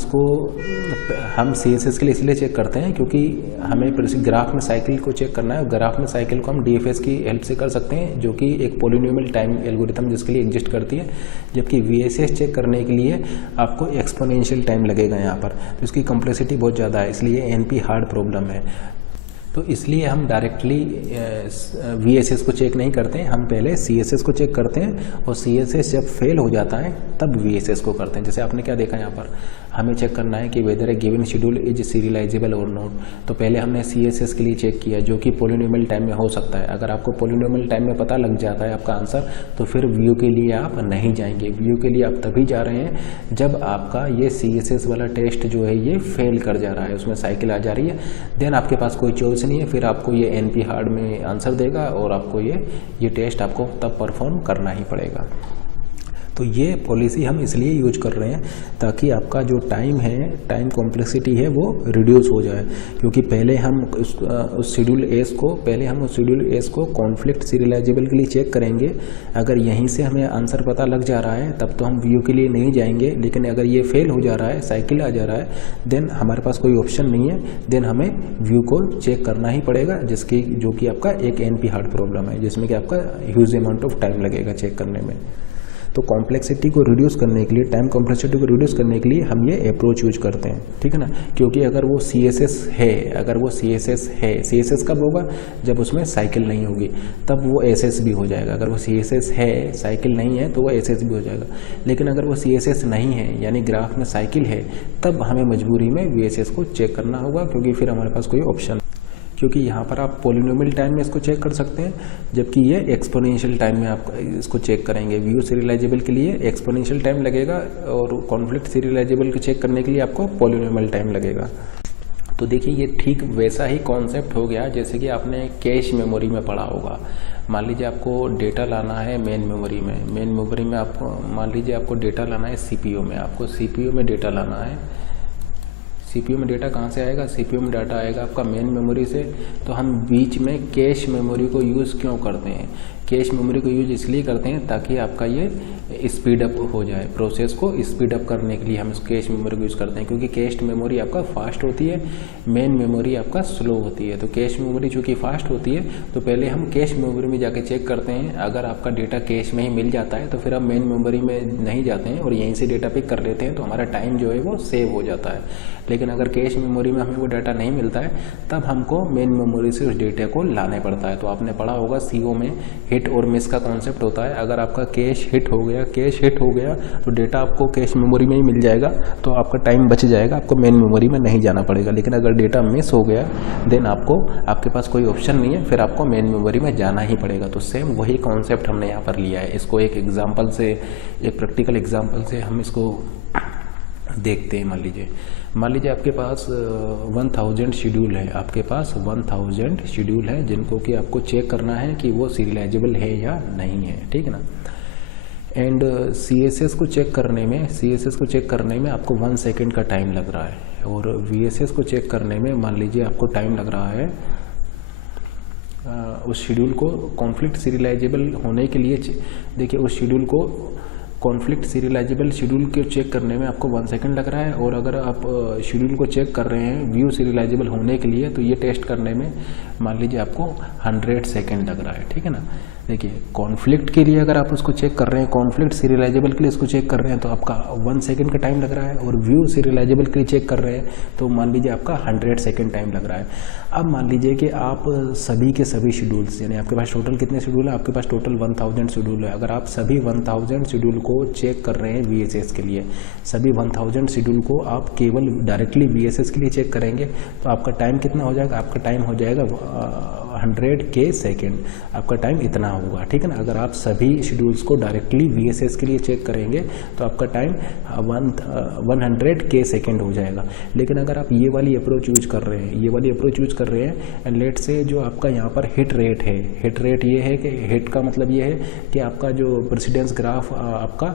CSS के लिए इसलिए चेक करते हैं क्योंकि हमें ग्राफ में साइकिल को चेक करना है। ग्राफ में साइकिल को हम DFS की हेल्प से कर सकते हैं, जो कि एक पॉलिनोमियल टाइम एल्गोरिथम जिसके लिए एग्जिस्ट करती है। जबकि VSS चेक करने के लिए आपको एक्सपोनेंशियल टाइम लगेगा यहाँ पर, तो इसकी कॉम्प्लेक्सिटी बहुत ज़्यादा है, इसलिए NP हार्ड प्रॉब्लम है। तो इसलिए हम डायरेक्टली VSS को चेक नहीं करते हैं, हम पहले CSS को चेक करते हैं और CSS जब फेल हो जाता है तब VSS को करते हैं। जैसे आपने क्या देखा यहाँ पर, हमें चेक करना है कि whether a given schedule is serialisable और नॉट। तो पहले हमने CSS के लिए चेक किया जो कि पॉलिनोमियल टाइम में हो सकता है। अगर आपको पॉलिनोमियल टाइम में पता लग जाता है आपका आंसर, तो फिर व्यू के लिए आप नहीं जाएंगे। व्यू के लिए आप तभी जा रहे हैं जब आपका ये CSS वाला टेस्ट जो है ये फेल कर जा रहा है, उसमें साइकिल आ जा रही है, देन आपके पास कोई चॉइस नहीं है, फिर आपको ये NP हार्ड में आंसर देगा और आपको ये टेस्ट आपको तब परफॉर्म करना ही पड़ेगा। तो ये पॉलिसी हम इसलिए यूज कर रहे हैं ताकि आपका जो टाइम है, टाइम कॉम्प्लेक्सिटी है, वो रिड्यूस हो जाए। क्योंकि पहले हम उस शेड्यूल एस को कॉन्फ्लिक्ट सीरियलाइजेबल के लिए चेक करेंगे। अगर यहीं से हमें आंसर पता लग जा रहा है तब तो हम व्यू के लिए नहीं जाएंगे, लेकिन अगर ये फेल हो जा रहा है, साइकिल आ जा रहा है, देन हमारे पास कोई ऑप्शन नहीं है, देन हमें व्यू को चेक करना ही पड़ेगा, जो कि आपका एक NP हार्ड प्रॉब्लम है, जिसमें कि आपका ह्यूज अमाउंट ऑफ टाइम लगेगा चेक करने में। तो कॉम्प्लेक्सिटी को रिड्यूस करने के लिए, टाइम कॉम्प्लेक्सिटी को रिड्यूस करने के लिए हम ये अप्रोच यूज करते हैं, ठीक है ना। क्योंकि अगर वो CSS है, CSS कब होगा? जब उसमें साइकिल नहीं होगी, तब वो SS भी हो जाएगा। अगर वो CSS है, साइकिल नहीं है, तो वो SS भी हो जाएगा। लेकिन अगर वो CSS नहीं है, यानी ग्राफ में साइकिल है, तब हमें मजबूरी में VSS को चेक करना होगा, क्योंकि फिर हमारे पास कोई ऑप्शन, क्योंकि यहाँ पर आप पॉलिनोमियल टाइम में इसको चेक कर सकते हैं, जबकि ये एक्सपोनेंशियल टाइम में आप इसको चेक करेंगे। व्यू सीरियलाइजेबल के लिए एक्सपोनेंशियल टाइम लगेगा और कॉन्फ्लिक्ट सीरियलाइजेबल को चेक करने के लिए आपको पॉलिनोमियल टाइम लगेगा। तो देखिए ये ठीक वैसा ही कॉन्सेप्ट हो गया जैसे कि आपने कैश मेमोरी में पढ़ा होगा। मान लीजिए आपको डेटा लाना है मेन मेमोरी में आपको मान लीजिए आपको डेटा लाना है CPU में, आपको CPU में डेटा लाना है। CPU में डेटा कहाँ से आएगा? CPU में डाटा आएगा आपका मेन मेमोरी से। तो हम बीच में कैश मेमोरी को यूज़ क्यों करते हैं? कैश मेमोरी को यूज इसलिए करते हैं ताकि आपका ये स्पीड अप हो जाए, प्रोसेस को स्पीड अप करने के लिए हम इस कैश मेमोरी को यूज़ करते हैं। क्योंकि कैश मेमोरी आपका फास्ट होती है, मेन मेमोरी आपका स्लो होती है। तो कैश मेमोरी चूँकि फास्ट होती है तो पहले हम कैश मेमोरी में जाके चेक करते हैं। अगर आपका डेटा कैश में ही मिल जाता है तो फिर हम मेन मेमोरी में नहीं जाते हैं और यहीं से डेटा पिक कर लेते हैं, तो हमारा टाइम जो है वो सेव हो जाता है। लेकिन अगर कैश मेमोरी में हमें वो डाटा नहीं मिलता है तब हमको मेन मेमोरी से उस डेटा को लाने पड़ता है। तो आपने पढ़ा होगा CO में हिट और मिस का कॉन्सेप्ट होता है। अगर आपका कैश हिट हो गया तो डेटा आपको कैश मेमोरी में ही मिल जाएगा, तो आपका टाइम बच जाएगा, आपको मेन मेमोरी में नहीं जाना पड़ेगा। लेकिन अगर डेटा मिस हो गया देन आपके पास कोई ऑप्शन नहीं है, फिर आपको मेन मेमोरी में जाना ही पड़ेगा। तो सेम वही कॉन्सेप्ट हमने यहाँ पर लिया है। इसको एक एग्जाम्पल से, एक प्रैक्टिकल एग्जाम्पल से हम इसको देखते हैं। मान लीजिए आपके पास 1000 शेड्यूल है, आपके पास 1000 शेड्यूल है जिनको कि आपको चेक करना है कि वो सीरियलाइजेबल है या नहीं है, ठीक है ना। एंड CSS को चेक करने में आपको 1 सेकेंड का टाइम लग रहा है और VSS को चेक करने में मान लीजिए आपको टाइम लग रहा है उस शेड्यूल को कॉन्फ्लिक्ट सीरियलाइजेबल होने के लिए। देखिए उस शेड्यूल को कॉन्फ्लिक्ट सीरियलाइजेबल शेड्यूल को चेक करने में आपको 1 सेकंड लग रहा है, और अगर आप शेड्यूल को चेक कर रहे हैं व्यू सीरियलाइजेबल होने के लिए तो ये टेस्ट करने में मान लीजिए आपको 100 सेकेंड लग रहा है, ठीक है ना। देखिए कॉन्फ्लिक्ट के लिए अगर आप उसको चेक कर रहे हैं, कॉन्फ्लिक्ट सीरियलाइजेबल के लिए इसको चेक कर रहे हैं तो आपका 1 सेकेंड का टाइम लग रहा है, और व्यू सीरियलाइजेबल के लिए चेक कर रहे हैं तो मान लीजिए आपका 100 सेकेंड टाइम लग रहा है। अब मान लीजिए कि आप सभी के सभी शेड्यूल्स, यानी आपके पास टोटल कितने शेड्यूल है, आपके पास टोटल 1000 शेड्यूल है। अगर आप सभी 1000 शेड्यूल को चेक कर रहे हैं VSS के लिए, सभी 1000 शेड्यूल को आप केवल डायरेक्टली VSS के लिए चेक करेंगे तो आपका टाइम कितना हो जाएगा, आपका टाइम हो जाएगा 100K सेकेंड, आपका टाइम इतना होगा, ठीक है ना। अगर आप सभी शेड्यूल्स को डायरेक्टली VSS के लिए चेक करेंगे तो आपका टाइम 100K सेकेंड हो जाएगा। लेकिन अगर आप ये वाली अप्रोच यूज कर रहे हैं, ये वाली अप्रोच यूज कर रहे हैं एंड लेट से जो आपका यहाँ पर हिट रेट है, हिट रेट ये है कि हिट का मतलब ये है कि आपका जो प्रेसिडेंस ग्राफ आपका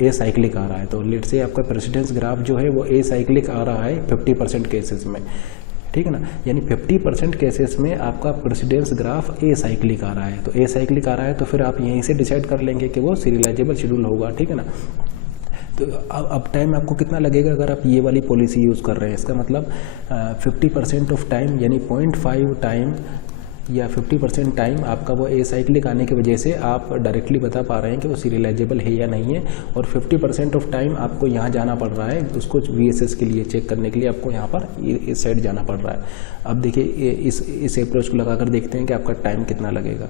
ए साइक्लिक आ रहा है, तो लेट से आपका प्रेसिडेंस ग्राफ जो है वो ए साइक्लिक आ रहा है 50% केसेस में, ठीक है ना। यानी 50% केसेस में आपका प्रेसिडेंस ग्राफ ए साइक्लिक आ रहा है, तो ए साइक्लिक आ रहा है तो फिर आप यहीं से डिसाइड कर लेंगे कि वो सीरियलाइजेबल शेड्यूल होगा, ठीक है ना। तो अब टाइम आपको कितना लगेगा अगर आप ये वाली पॉलिसी यूज़ कर रहे हैं, इसका मतलब 50% ऑफ टाइम यानी 0.5 टाइम या 50% टाइम आपका वो ए साइक्लिक आने की वजह से आप डायरेक्टली बता पा रहे हैं कि वो सीरियलाइजेबल है या नहीं है, और 50% ऑफ टाइम आपको यहाँ जाना पड़ रहा है उसको VSS के लिए चेक करने के लिए, आपको यहाँ पर इस साइड जाना पड़ रहा है। अब देखिए इस अप्रोच को लगाकर देखते हैं कि आपका टाइम कितना लगेगा।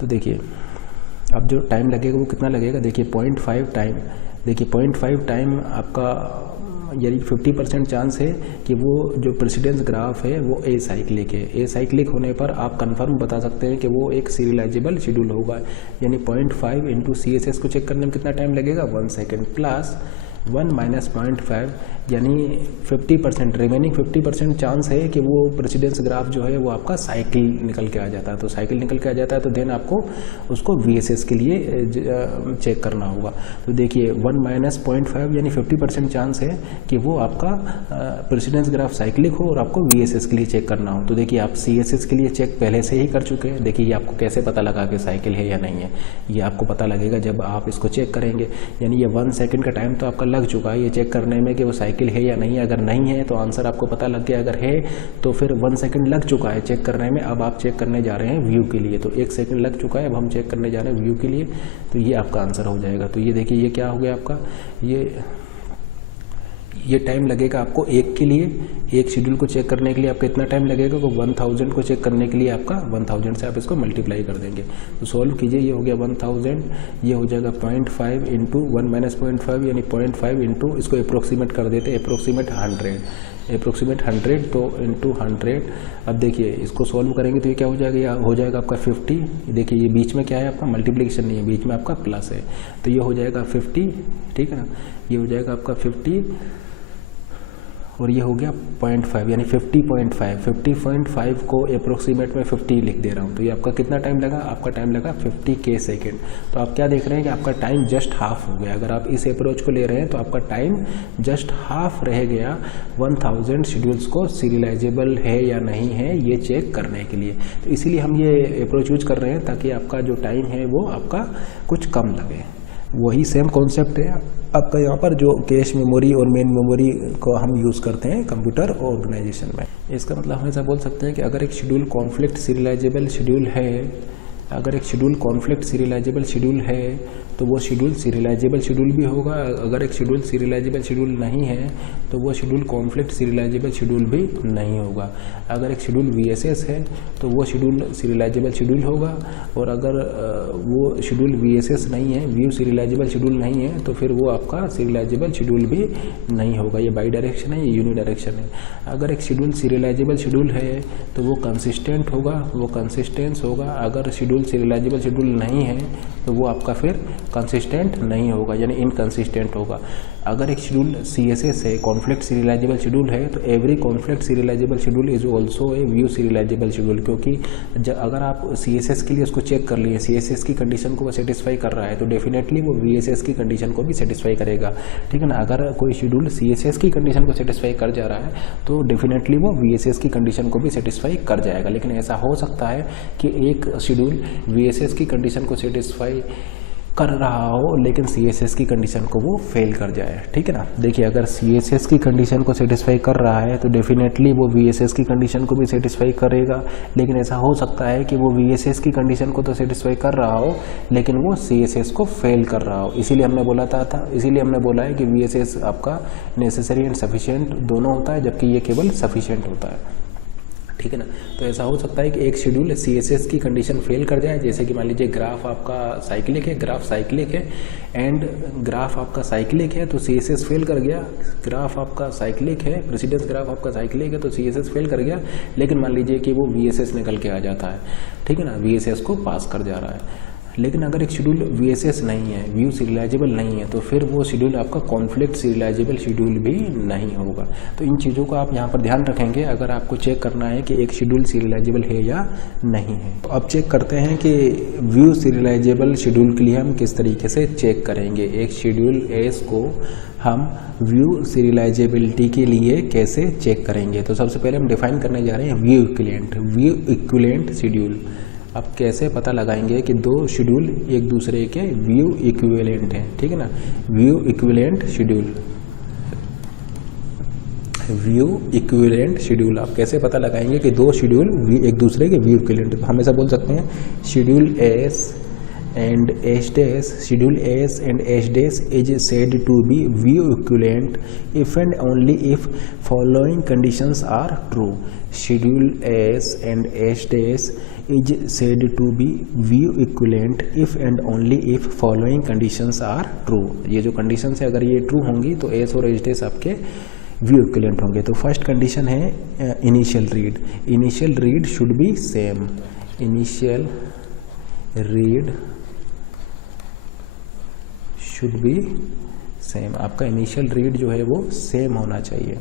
तो देखिए अब जो टाइम लगेगा वो कितना लगेगा, देखिए 0.5 टाइम, देखिए 0.5 टाइम आपका यानी 50% चांस है कि वो जो प्रेसिडेंस ग्राफ है वो ए साइक्लिक है। ए साइक्लिक होने पर आप कंफर्म बता सकते हैं कि वो एक सीरियलाइजेबल शेड्यूल होगा। यानी 0.5 इंटू CSS को चेक करने में कितना टाइम लगेगा, 1 सेकेंड, प्लस 1 माइनस 0.5 यानी 50%, रिमेनिंग 50% चांस है कि वो प्रेसिडेंस ग्राफ जो है वो आपका साइकिल निकल के आ जाता है। तो साइकिल निकल के आ जाता है तो देन आपको उसको VSS के लिए चेक करना होगा। तो देखिए 1 माइनस 0.5 यानी 50% चांस है कि वो आपका प्रेसिडेंस ग्राफ साइक्लिक हो और आपको VSS के लिए चेक करना हो। तो देखिए आप CSS के लिए चेक पहले से ही कर चुके हैं। देखिए ये आपको कैसे पता लगा कि साइकिल है या नहीं है, ये आपको पता लगेगा जब आप इसको चेक करेंगे। यानी ये 1 सेकेंड का टाइम तो आपका लग चुका है ये चेक करने में कि वो साइकिल है या नहीं है। अगर नहीं है तो आंसर आपको पता लग गया, अगर है तो फिर 1 सेकेंड लग चुका है चेक करने में। अब आप चेक करने जा रहे हैं व्यू के लिए, तो 1 सेकेंड लग चुका है, अब हम चेक करने जा रहे हैं व्यू के लिए, तो ये आपका आंसर हो जाएगा। तो ये देखिए ये क्या हो गया आपका, ये टाइम लगेगा आपको एक के लिए, एक शेड्यूल को चेक करने के लिए आपका इतना टाइम लगेगा, तो 1000 को चेक करने के लिए आपका 1000 से आप इसको मल्टीप्लाई कर देंगे। तो सॉल्व कीजिए, ये हो गया 1000, ये हो जाएगा 0.5 इंटू 1 माइनस 0.5 यानी 0.5 इंटू, इसको अप्रोक्सीमेट कर देते हैं, अप्रोक्सीमेट 100 तो इंटू 100। अब देखिए इसको सॉल्व करेंगे तो ये क्या हो जाएगा, ये हो जाएगा आपका 50। देखिए ये बीच में क्या है आपका मल्टीप्लिकेशन नहीं है, बीच में आपका प्लस है, तो ये हो जाएगा 50, ठीक है ना। ये हो जाएगा आपका 50 और ये हो गया 0.5 यानी 50.5 को अप्रोक्सीमेट में 50 लिख दे रहा हूँ। तो ये आपका कितना टाइम लगा, आपका टाइम लगा 50K सेकेंड। तो आप क्या देख रहे हैं कि आपका टाइम जस्ट हाफ हो गया। अगर आप इस अप्रोच को ले रहे हैं तो आपका टाइम जस्ट हाफ रह गया 1000 शेड्यूल्स को सीरियलाइजेबल है या नहीं है ये चेक करने के लिए। तो इसीलिए हम ये अप्रोच यूज कर रहे हैं ताकि आपका जो टाइम है वो आपका कुछ कम लगे। वही सेम कॉन्सेप्ट है आपका यहाँ पर जो कैश मेमोरी और मेन मेमोरी को हम यूज़ करते हैं कंप्यूटर ऑर्गेनाइजेशन में। इसका मतलब हम ऐसा बोल सकते हैं कि अगर एक शेड्यूल कॉन्फ्लिक्ट सीरियलाइजेबल शेड्यूल है, अगर एक शेड्यूल कॉन्फ्लिक्ट सीरियलाइजेबल शेड्यूल है तो वो शेड्यूल सीरियलाइजेबल शेड्यूल भी होगा। अगर एक शेड्यूल सीरियलाइजेबल शेड्यूल नहीं है तो वो शेड्यूल कॉन्फ्लिक्ट सीरियलाइजेबल शेड्यूल भी नहीं होगा। अगर एक शेड्यूल VSS है तो वो शेड्यूल सीरियलाइजेबल शेड्यूल होगा, और अगर वो शेड्यूल VSS नहीं है, व्यू सीरियलाइजेबल शेड्यूल नहीं है, तो फिर वो आपका सीरियलाइजेबल शेड्यूल भी नहीं होगा। ये बाई डायरेक्शन है, ये यूनि डायरेक्शन है। अगर एक शेड्यूल सीरियलाइजेबल शेड्यूल है तो वो कंसिस्टेंट होगा, वो कंसिस्टेंस होगा। अगर शेड्यूल सीरियलाइजेबल शेड्यूल नहीं है तो वो आपका फिर कंसिस्टेंट नहीं होगा, यानी इनकंसिस्टेंट होगा। अगर एक शेड्यूल CSS है, कॉन्फ्लिक्ट सीरियलाइजेबल शेड्यूल है, तो every conflict serialisable schedule is also a view serializable schedule, क्योंकि अगर आप CSS के लिए उसको चेक कर लिए, CSS की कंडीशन को वो सेटिस्फाई कर रहा है, तो डेफिनेटली वो VSS की कंडीशन को भी सेटिस्फाई करेगा, ठीक है ना। अगर कोई शेड्यूल CSS की कंडीशन को सेटिस्फाई कर जा रहा है तो डेफिनेटली वो VSS की कंडीशन को भी सेटिस्फाई कर जाएगा। लेकिन ऐसा हो सकता है कि एक शेड्यूल VSS की कंडीशन को सेटिस्फाई कर रहा हो लेकिन CSS की कंडीशन को वो फेल कर जाए, ठीक है ना। देखिए अगर CSS की कंडीशन को सेटिस्फाई कर रहा है तो डेफिनेटली वो VSS की कंडीशन को भी सेटिस्फाई करेगा, लेकिन ऐसा हो सकता है कि वो VSS की कंडीशन को तो सेटिस्फाई कर रहा हो लेकिन वो CSS को फेल कर रहा हो। इसीलिए हमने बोला है कि VSS आपका नेसेसरी एंड सफिशिएंट दोनों होता है, जबकि ये केवल सफिशिएंट होता है, ठीक है ना। तो ऐसा हो सकता है कि एक शेड्यूल CSS की कंडीशन फेल कर जाए, जैसे कि मान लीजिए ग्राफ आपका साइक्लिक है एंड ग्राफ आपका साइक्लिक है तो CSS फेल कर गया। ग्राफ आपका साइक्लिक है, प्रेसिडेंस ग्राफ आपका साइक्लिक है तो CSS फेल कर गया, लेकिन मान लीजिए कि वो VSS निकल के आ जाता है, ठीक है ना, VSS को पास कर जा रहा है। लेकिन अगर एक शेड्यूल VSS नहीं है, व्यू सीरियलाइजेबल नहीं है, तो फिर वो शेड्यूल आपका कॉन्फ्लिक्ट सीरियलाइजेबल शेड्यूल भी नहीं होगा। तो इन चीज़ों को आप यहाँ पर ध्यान रखेंगे अगर आपको चेक करना है कि एक शेड्यूल सीरियलाइजेबल है या नहीं है। तो अब चेक करते हैं कि व्यू सीरियलाइजेबल शेड्यूल के लिए हम किस तरीके से चेक करेंगे। एक शेड्यूल एस को हम व्यू सीरियलाइजेबिलिटी के लिए कैसे चेक करेंगे। तो सबसे पहले हम डिफाइन करने जा रहे हैं व्यू इक्विवेलेंट शेड्यूल। अब कैसे पता लगाएंगे कि दो शेड्यूल एक दूसरे के व्यू इक्विवेलेंट हैं, ठीक है ना। व्यू इक्विवेलेंट शेड्यूल आप कैसे पता लगाएंगे कि दो शेड्यूल एक दूसरे के व्यू इक्विवेलेंट। हम ऐसा बोल सकते हैं schedule S and S and H dash is said to be view equivalent if and only if following conditions are true. Schedule S and H dash is said to be view equivalent if and only if following conditions are true. ये जो conditions है अगर ये true होंगी तो S और H dash आपके व्यू इक्विवेलेंट होंगे। तो फर्स्ट कंडीशन है initial read should be same. Initial read should be same. आपका इनिशियल रीड जो है वो सेम होना चाहिए।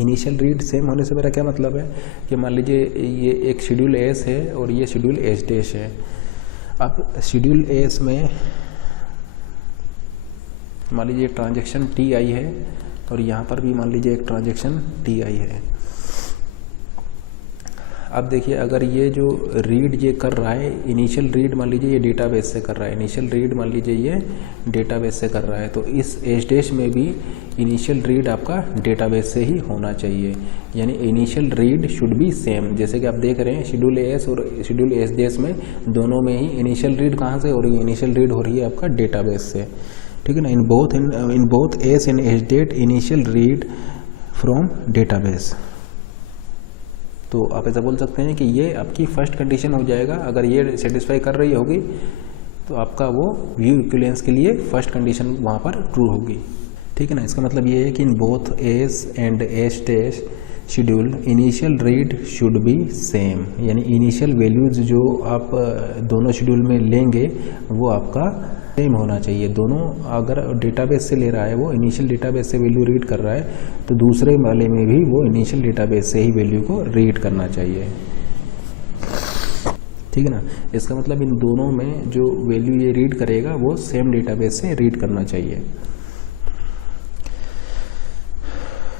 इनिशियल रीड सेम होने से मेरा क्या मतलब है कि मान लीजिए ये एक शेड्यूल एस है और ये शेड्यूल एच डैश है। अब शेड्यूल एस में मान लीजिए ट्रांजैक्शन टी आई है और यहाँ पर भी मान लीजिए एक ट्रांजैक्शन टी आई है। अब देखिए अगर ये जो रीड ये कर रहा है, इनिशियल रीड मान लीजिए ये डेटाबेस से कर रहा है, इनिशियल रीड मान लीजिए ये डेटाबेस से कर रहा है, तो इस एच डैश में भी इनिशियल रीड आपका डेटाबेस से ही होना चाहिए, यानी initial read should be same. जैसे कि आप देख रहे हैं शेड्यूल एस और शेड्यूल एच डैश में दोनों में ही इनिशियल रीड कहाँ से हो रही है, इनिशियल रीड हो रही है आपका डेटाबेस से, ठीक है ना। In both S and H that initial read from database. तो आप ऐसा बोल सकते हैं कि ये आपकी फर्स्ट कंडीशन हो जाएगा। अगर ये सेटिस्फाई कर रही होगी तो आपका वो व्यू इक्विवेलेंस के लिए फर्स्ट कंडीशन वहाँ पर ट्रू होगी, ठीक है ना। इसका मतलब ये है कि इन both S and H dash schedule initial read should be same, यानी इनिशियल वैल्यूज जो आप दोनों शेड्यूल में लेंगे वो आपका सेम होना चाहिए। दोनों अगर डेटाबेस से ले रहा है वो इनिशियल डेटाबेस से वैल्यू रीड कर रहा है तो दूसरे वाले में भी वो इनिशियल डेटाबेस से ही वैल्यू को रीड करना चाहिए, ठीक है ना। इसका मतलब इन दोनों में जो वैल्यू ये रीड करेगा वो सेम डेटाबेस से रीड करना चाहिए।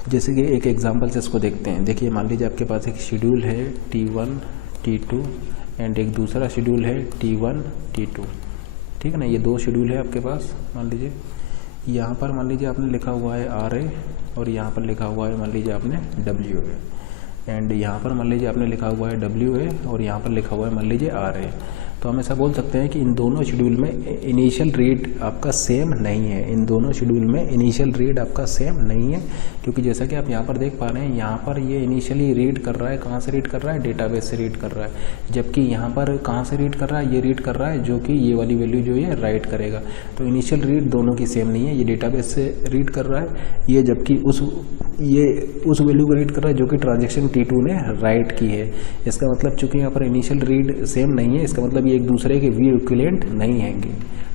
जैसे कि एक एग्जांपल से इसको देखते हैं। देखिए मान लीजिए आपके पास एक शेड्यूल है T1 T2 एंड एक दूसरा शेड्यूल है T1 T2, ठीक है ना। ये दो शेड्यूल है आपके पास। मान लीजिए यहाँ पर मान लीजिए आपने लिखा हुआ है RA और यहाँ पर लिखा हुआ है मान लीजिए आपने WA एंड यहाँ पर मान लीजिए आपने लिखा हुआ है WA और यहाँ पर लिखा हुआ है मान लीजिए RA। तो हम ऐसा बोल सकते हैं कि इन दोनों शेड्यूल में इनिशियल रीड आपका सेम नहीं है, इन दोनों शेड्यूल में इनिशियल रीड आपका सेम नहीं है, क्योंकि जैसा कि आप यहाँ पर देख पा रहे हैं यहाँ पर ये इनिशियली रीड कर रहा है, कहाँ से रीड कर रहा है, डेटाबेस से रीड कर रहा है, जबकि यहाँ पर कहाँ से रीड कर रहा है, ये रीड कर रहा है जो कि ये वाली वैल्यू जो है राइट करेगा। तो इनिशियल रीड दोनों की सेम नहीं है, ये डेटाबेस से रीड कर रहा है, ये जबकि उस वैल्यू को रीड कर रहा है जो कि ट्रांजेक्शन T2 ने राइट की है। इसका मतलब चूंकि यहाँ पर इनिशियल रीड सेम नहीं है, इसका मतलब ये एक दूसरे के व्यू इक्विवेलेंट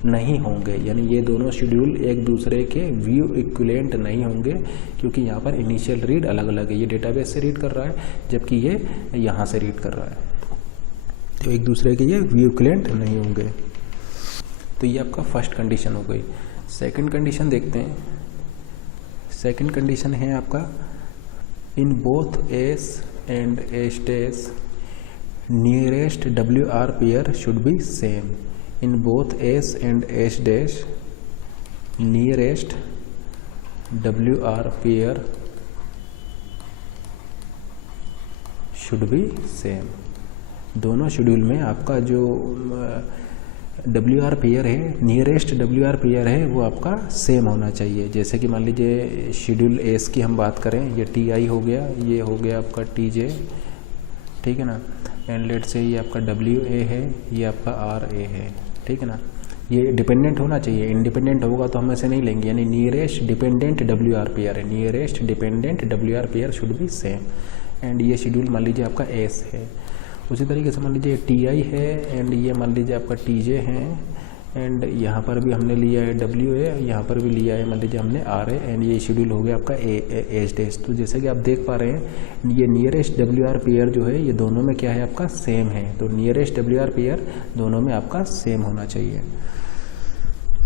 नहीं होंगे, यानी ये दोनों शेड्यूल एक दूसरे के व्यू इक्विवेलेंट नहीं होंगे, क्योंकि यहाँ पर इनिशियल रीड अलग अलग है। ये डेटाबेस से रीड कर रहा है जबकि ये यहाँ से रीड कर रहा है, तो एक दूसरे के ये व्यू इक्विवेलेंट नहीं होंगे। तो ये आपका फर्स्ट कंडीशन हो गई। सेकंड कंडीशन देखते हैं। सेकंड कंडीशन है आपका इन both S and H dash nearest WR pair should be same. In both S and H dash nearest WR pair should be same. दोनों शेड्यूल में आपका जो WR पेयर है, नियरेस्ट WR पेयर है, वो आपका सेम होना चाहिए। जैसे कि मान लीजिए शेड्यूल एस की हम बात करें, ये TI हो गया, ये हो गया आपका TJ, ठीक है ना, एंड लेट से ये आपका WA है, ये आपका RA है, ठीक है ना। ये डिपेंडेंट होना चाहिए, इंडिपेंडेंट होगा तो हम ऐसे नहीं लेंगे, यानी नियरेस्ट डिपेंडेंट WR पेयर है, nearest dependent WR pair should be same. And ये शेड्यूल मान लीजिए आपका एस है। उसी तरीके से मान लीजिए TI है, एंड ये मान लीजिए आपका TJ है, एंड यहाँ पर भी हमने लिया है WA, यहाँ पर भी लिया है मान लीजिए हमने RA, एंड ये शेड्यूल हो गया आपका एच डैश। तो जैसे कि आप देख पा रहे हैं ये नियरेस्ट WR पेयर जो है ये दोनों में क्या है आपका सेम है। तो नियरेस्ट WR पेयर दोनों में आपका सेम होना चाहिए,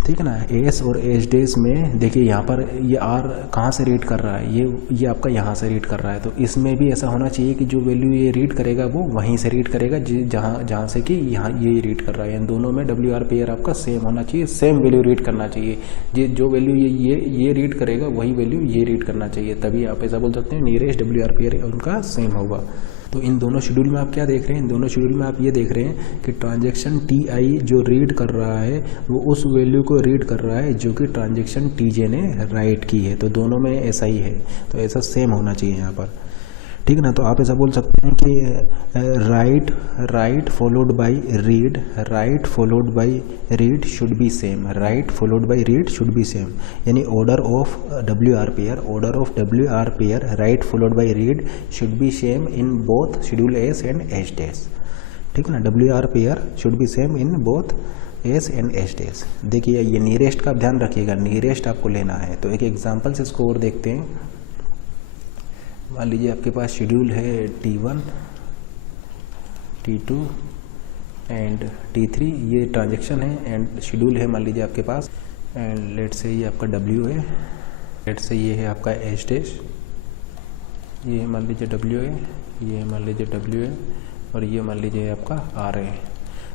ठीक है ना। एस और एच डैश में देखिए यहाँ पर ये R कहाँ से रीड कर रहा है, ये आपका यहाँ से रीड कर रहा है। तो इसमें भी ऐसा होना चाहिए कि जो वैल्यू ये रीड करेगा वो वहीं से रीड करेगा जहाँ से कि यहाँ ये रीड कर रहा है। इन दोनों में WR पेयर आपका सेम होना चाहिए, सेम वैल्यू रीड करना चाहिए। जो वैल्यू ये रीड करेगा वही वैल्यू ये रीड करना चाहिए, तभी आप ऐसा बोल सकते हैं नियरेस्ट WR पेयर उनका सेम होगा। तो इन दोनों शेड्यूल में आप क्या देख रहे हैं, इन दोनों शेड्यूल में आप ये देख रहे हैं कि ट्रांजैक्शन TI जो रीड कर रहा है वो उस वैल्यू को रीड कर रहा है जो कि ट्रांजैक्शन TJ ने राइट की है। तो दोनों में ऐसा ही है, तो ऐसा सेम होना चाहिए यहाँ पर, ठीक है ना। तो आप ऐसा बोल सकते हैं कि write followed by read, write followed by read should be same, write followed by read should be same, यानी order of WR pair write followed by read should be same in both schedule S and H dash, ठीक है ना। WR pair should be same in both S and H dash. देखिए ये नियरेस्ट का ध्यान रखिएगा, नियरेस्ट आपको लेना है। तो एक एग्जाम्पल से इसको और देखते हैं। मान लीजिए आपके पास शेड्यूल है T1, T2 एंड T3, ये ट्रांजैक्शन है एंड शेड्यूल है मान लीजिए आपके पास, एंड लेट से ये आपका WA, लेट से ये है आपका एच डैश, ये मान लीजिए WA, ये मान लीजिए WA और ये मान लीजिए आपका RA।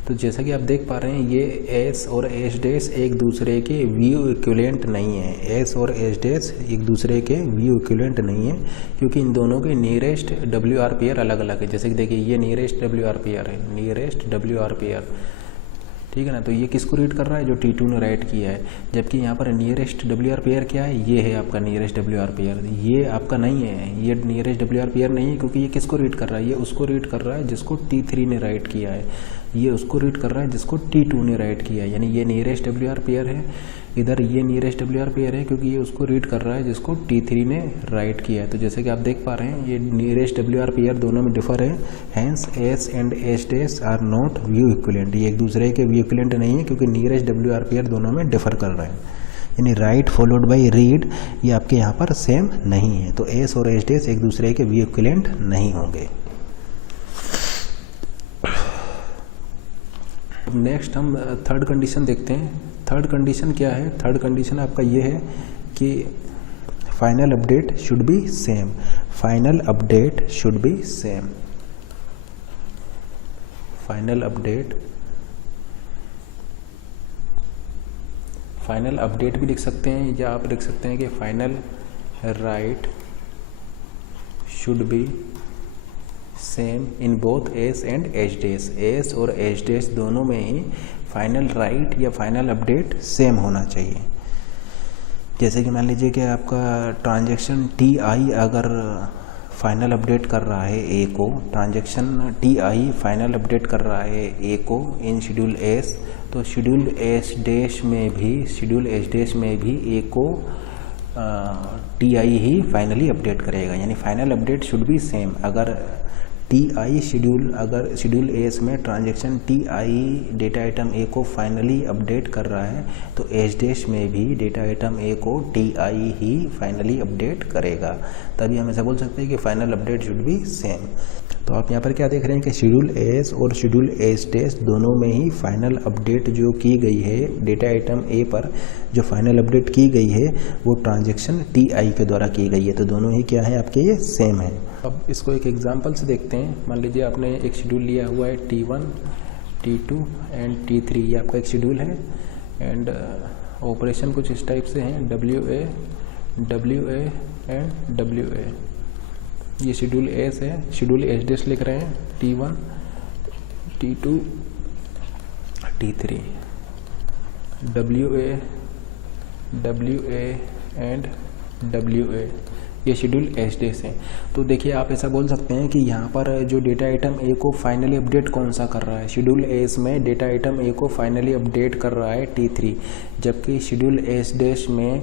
तो जैसा कि आप देख पा रहे हैं ये एस और एच डैश एक दूसरे के व्यू इक्विवेलेंट नहीं है, एस और एच डैश एक दूसरे के व्यू इक्विवेलेंट नहीं है, क्योंकि इन दोनों के नियरेस्ट WR पेयर अलग अलग है। जैसे कि देखिए ये नियरेस्ट WR पेयर है, नियरेस्ट WR पेयर, ठीक है ना। तो ये किसको रीड कर रहा है, जो T2 ने राइट किया है, जबकि यहाँ पर नियरेस्ट WR पेयर क्या है, ये है आपका नियरेस्ट WR पेयर, ये आपका नहीं है, ये नियरेस्ट WR पेयर नहीं है, क्योंकि ये किसको रीड कर रहा है, ये उसको रीड कर रहा है जिसको T3 ने राइट किया है, ये उसको रीड कर रहा है जिसको T2 ने राइट किया है, यानी ये नियरेस्ट WR पेयर है, इधर ये नियरेस्ट WR पेयर है क्योंकि ये उसको रीड कर रहा है जिसको T3 ने राइट किया है। तो जैसे कि आप देख पा रहे हैं ये नियरेस्ट WR पेयर दोनों में डिफर है, hence S and H dash are not view equivalent, ये एक दूसरे के व्यू इक्विवेलेंट नहीं है क्योंकि नियरेस्ट WR पेयर दोनों में डिफर कर रहे हैं, यानी राइट फॉलोड बाय रीड ये आपके यहाँ पर सेम नहीं है। तो एस और एच डैश एक दूसरे के व्यू इक्विवेलेंट नहीं होंगे। नेक्स्ट हम थर्ड कंडीशन देखते हैं। थर्ड कंडीशन क्या है, थर्ड कंडीशन आपका ये है कि final update should be same, final update should be same, final update भी लिख सकते हैं, या आप लिख सकते हैं कि final right should be same in both S and H dash, S और एच डैश दोनों में ही फाइनल राइट या फाइनल अपडेट सेम होना चाहिए। जैसे कि मान लीजिए कि आपका ट्रांजैक्शन TI अगर फाइनल अपडेट कर रहा है A को, ट्रांजैक्शन TI फाइनल अपडेट कर रहा है A को इन शेड्यूल एस, तो शेड्यूल एच डैश में भी A को TI ही फाइनली अपडेट करेगा, यानी final update should be same. अगर TI शेड्यूल एस में transaction TI data item A को फाइनली अपडेट कर रहा है तो एच डैश में भी डेटा आइटम A को TI ही फाइनली अपडेट करेगा, तभी हम ऐसा बोल सकते हैं कि final update should be same. तो आप यहाँ पर क्या देख रहे हैं कि शेड्यूल एस और शेड्यूल एच डैश दोनों में ही फाइनल अपडेट जो की गई है डेटा आइटम A पर, जो फाइनल अपडेट की गई है वो ट्रांजैक्शन TI के द्वारा की गई है, तो दोनों ही क्या है आपके ये सेम है। अब इसको एक एग्जांपल से देखते हैं। मान लीजिए आपने एक शेड्यूल लिया हुआ है T1 T2 एंड T3 ये आपका एक शेड्यूल है। एंड ऑपरेशन कुछ इस टाइप से हैं, WA एंड WA। ये शेड्यूल एस है, शेड्यूल एस डेस लिख रहे हैं, T1 T2 T3, WA and WA ये शेड्यूल एच डेस है। तो देखिए आप ऐसा बोल सकते हैं कि यहाँ पर जो डेटा आइटम ए को फाइनली अपडेट कौन सा कर रहा है, शेड्यूल एस में डेटा आइटम ए को फाइनली अपडेट कर रहा है T3, जबकि शेड्यूल एच डेस में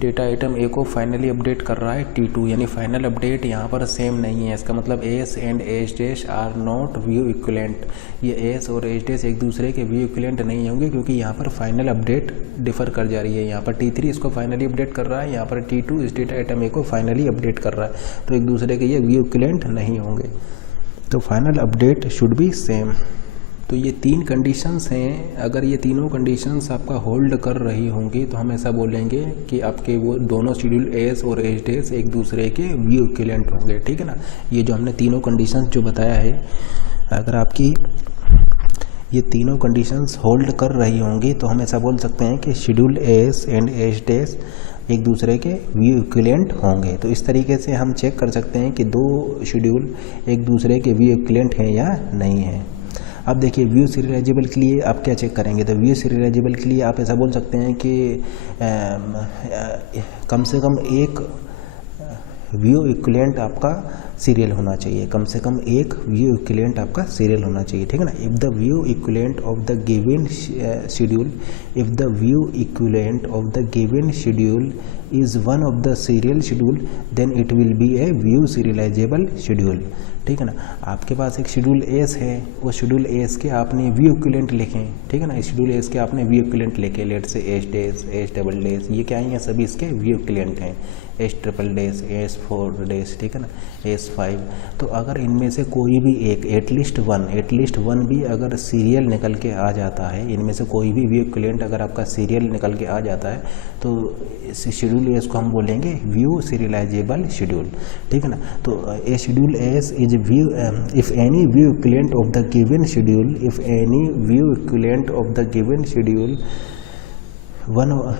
डेटा आइटम ए को फाइनली अपडेट कर रहा है T2, यानी फाइनल अपडेट यहाँ पर सेम नहीं है। इसका मतलब S and H dash are not view equivalent. ये एस और एच डेस एक दूसरे के व्यू इक्विवेलेंट नहीं होंगे, क्योंकि यहाँ पर फाइनल अपडेट डिफर कर जा रही है। यहाँ पर T3 इसको फाइनली अपडेट कर रहा है, यहाँ पर T2 इस डेटा आइटम ए को फाइनली अपडेट कर रहा है, तो एक दूसरे के ये व्यू इक्विवेलेंट नहीं होंगे। तो final update should be same. तो ये तीन कंडीशंस हैं, अगर ये तीनों कंडीशंस आपका होल्ड कर रही होंगी तो हम ऐसा बोलेंगे कि आपके वो दोनों शेड्यूल एस और एच डेस एक दूसरे के व्यू इक्विवेलेंट होंगे, ठीक है ना। ये जो हमने तीनों कंडीशंस जो बताया है, अगर आपकी ये तीनों कंडीशंस होल्ड कर रही होंगी तो हम ऐसा बोल सकते हैं कि schedule S and H dash एक दूसरे के व्यू इक्विवेलेंट होंगे। तो इस तरीके से हम चेक कर सकते हैं कि दो शेड्यूल एक दूसरे के व्यू इक्विवेलेंट हैं या नहीं है। अब देखिए व्यू सीरियलाइजेबल के लिए आप क्या चेक करेंगे, तो व्यू सीरियलाइजेबल के लिए आप ऐसा बोल सकते हैं कि कम से कम एक व्यू इक्विवेलेंट आपका सीरियल होना चाहिए, कम से कम एक व्यू इक्विवेलेंट आपका सीरियल होना चाहिए, ठीक है ना। If the view equivalent of the given schedule, if the view equivalent of the given schedule is one of the serial schedule then it will be a view serializable schedule, ठीक है ना। आपके पास एक शेड्यूल एस है, वो शेड्यूल एस के आपने व्यू इक्विवेलेंट लिखे, ठीक है ना। शेड्यूल एस के आपने व्यू इक्विवेलेंट लिखे, लेट से एच डेस, एच डबल डेस, ये क्या है, सभी इसके व्यू इक्विवेलेंट हैं, एच ट्रिपल डेस, एच 4 डेस, ठीक है ना, एच 5। तो अगर इनमें से कोई भी एक एटलीस्ट वन भी अगर सीरियल निकल के आ जाता है, इनमें से कोई भी व्यू इक्विवेलेंट अगर आपका सीरियल निकल के आ जाता है, तो इस शेड्यूल एस को हम बोलेंगे व्यू सीरियलाइजेबल शेड्यूल, ठीक है ना। तो a schedule S is view if any view equivalent of the given schedule, if any view equivalent of the given schedule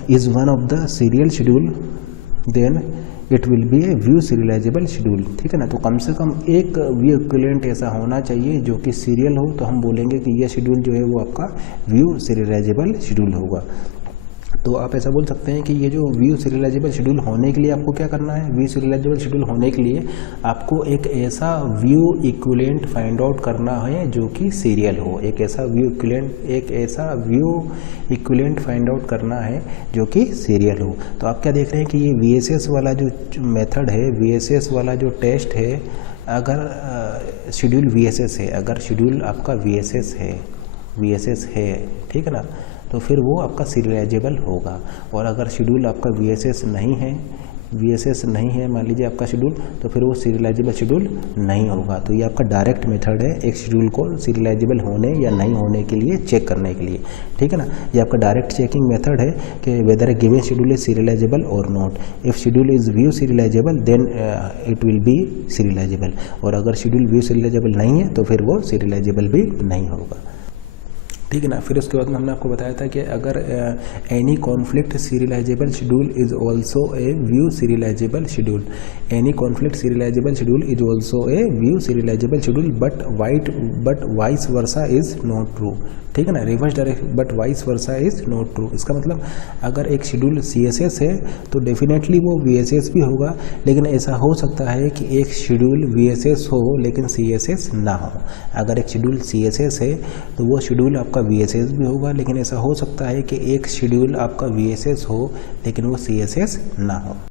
is one of the serial schedule, then it will be a view serializable schedule, ठीक है ना। तो कम से कम एक व्यू इक्विवेलेंट ऐसा होना चाहिए जो कि सीरियल हो, तो हम बोलेंगे कि यह शेड्यूल जो है वो आपका व्यू सीरियलाइजेबल शेड्यूल होगा। तो आप ऐसा बोल सकते हैं कि ये जो व्यू सीरियलाइजेबल शेड्यूल होने के लिए आपको क्या करना है, व्यू सीरियलाइजेबल शेड्यूल होने के लिए आपको एक ऐसा व्यू इक्विवेलेंट फाइंड आउट करना है जो कि सीरियल हो, एक ऐसा व्यू इक्विवेलेंट फाइंड आउट करना है जो कि सीरियल हो। तो आप क्या देख रहे हैं कि ये VSS वाला जो मेथड है, VSS वाला जो टेस्ट है, अगर शेड्यूल VSS है, अगर शेड्यूल आपका VSS है, ठीक है ना, तो फिर वो आपका सीरियलाइजेबल होगा। और अगर शेड्यूल आपका VSS नहीं है मान लीजिए आपका शेड्यूल, तो फिर वो सीरियलाइजेबल शेड्यूल नहीं होगा। तो ये आपका डायरेक्ट मेथड है एक शेड्यूल को सीरियलाइजेबल होने या नहीं होने के लिए चेक करने के लिए, ठीक है ना। ये आपका डायरेक्ट चेकिंग मेथड है कि whether a given schedule is serialisable और not. If schedule is view serializable then it will be serializable, और अगर शेड्यूल व्यू सीरियलाइजेबल नहीं है तो फिर वो सीरियलाइजेबल भी नहीं होगा, ठीक है ना। फिर उसके बाद में हमने आपको बताया था कि अगर any conflict serialisable schedule is also a view serializable schedule, any conflict serialisable schedule is also a view serializable schedule but vice versa is not true, ठीक है ना। Reverse direction but vice versa is not true, इसका मतलब अगर एक शेड्यूल CSS है तो डेफिनेटली वो VSS भी होगा, लेकिन ऐसा हो सकता है कि एक शेड्यूल VSS हो लेकिन CSS ना हो। अगर एक शेड्यूल CSS है तो वो शेड्यूल आपका VSS भी होगा, लेकिन ऐसा हो सकता है कि एक शेड्यूल आपका VSS हो लेकिन वो CSS ना हो।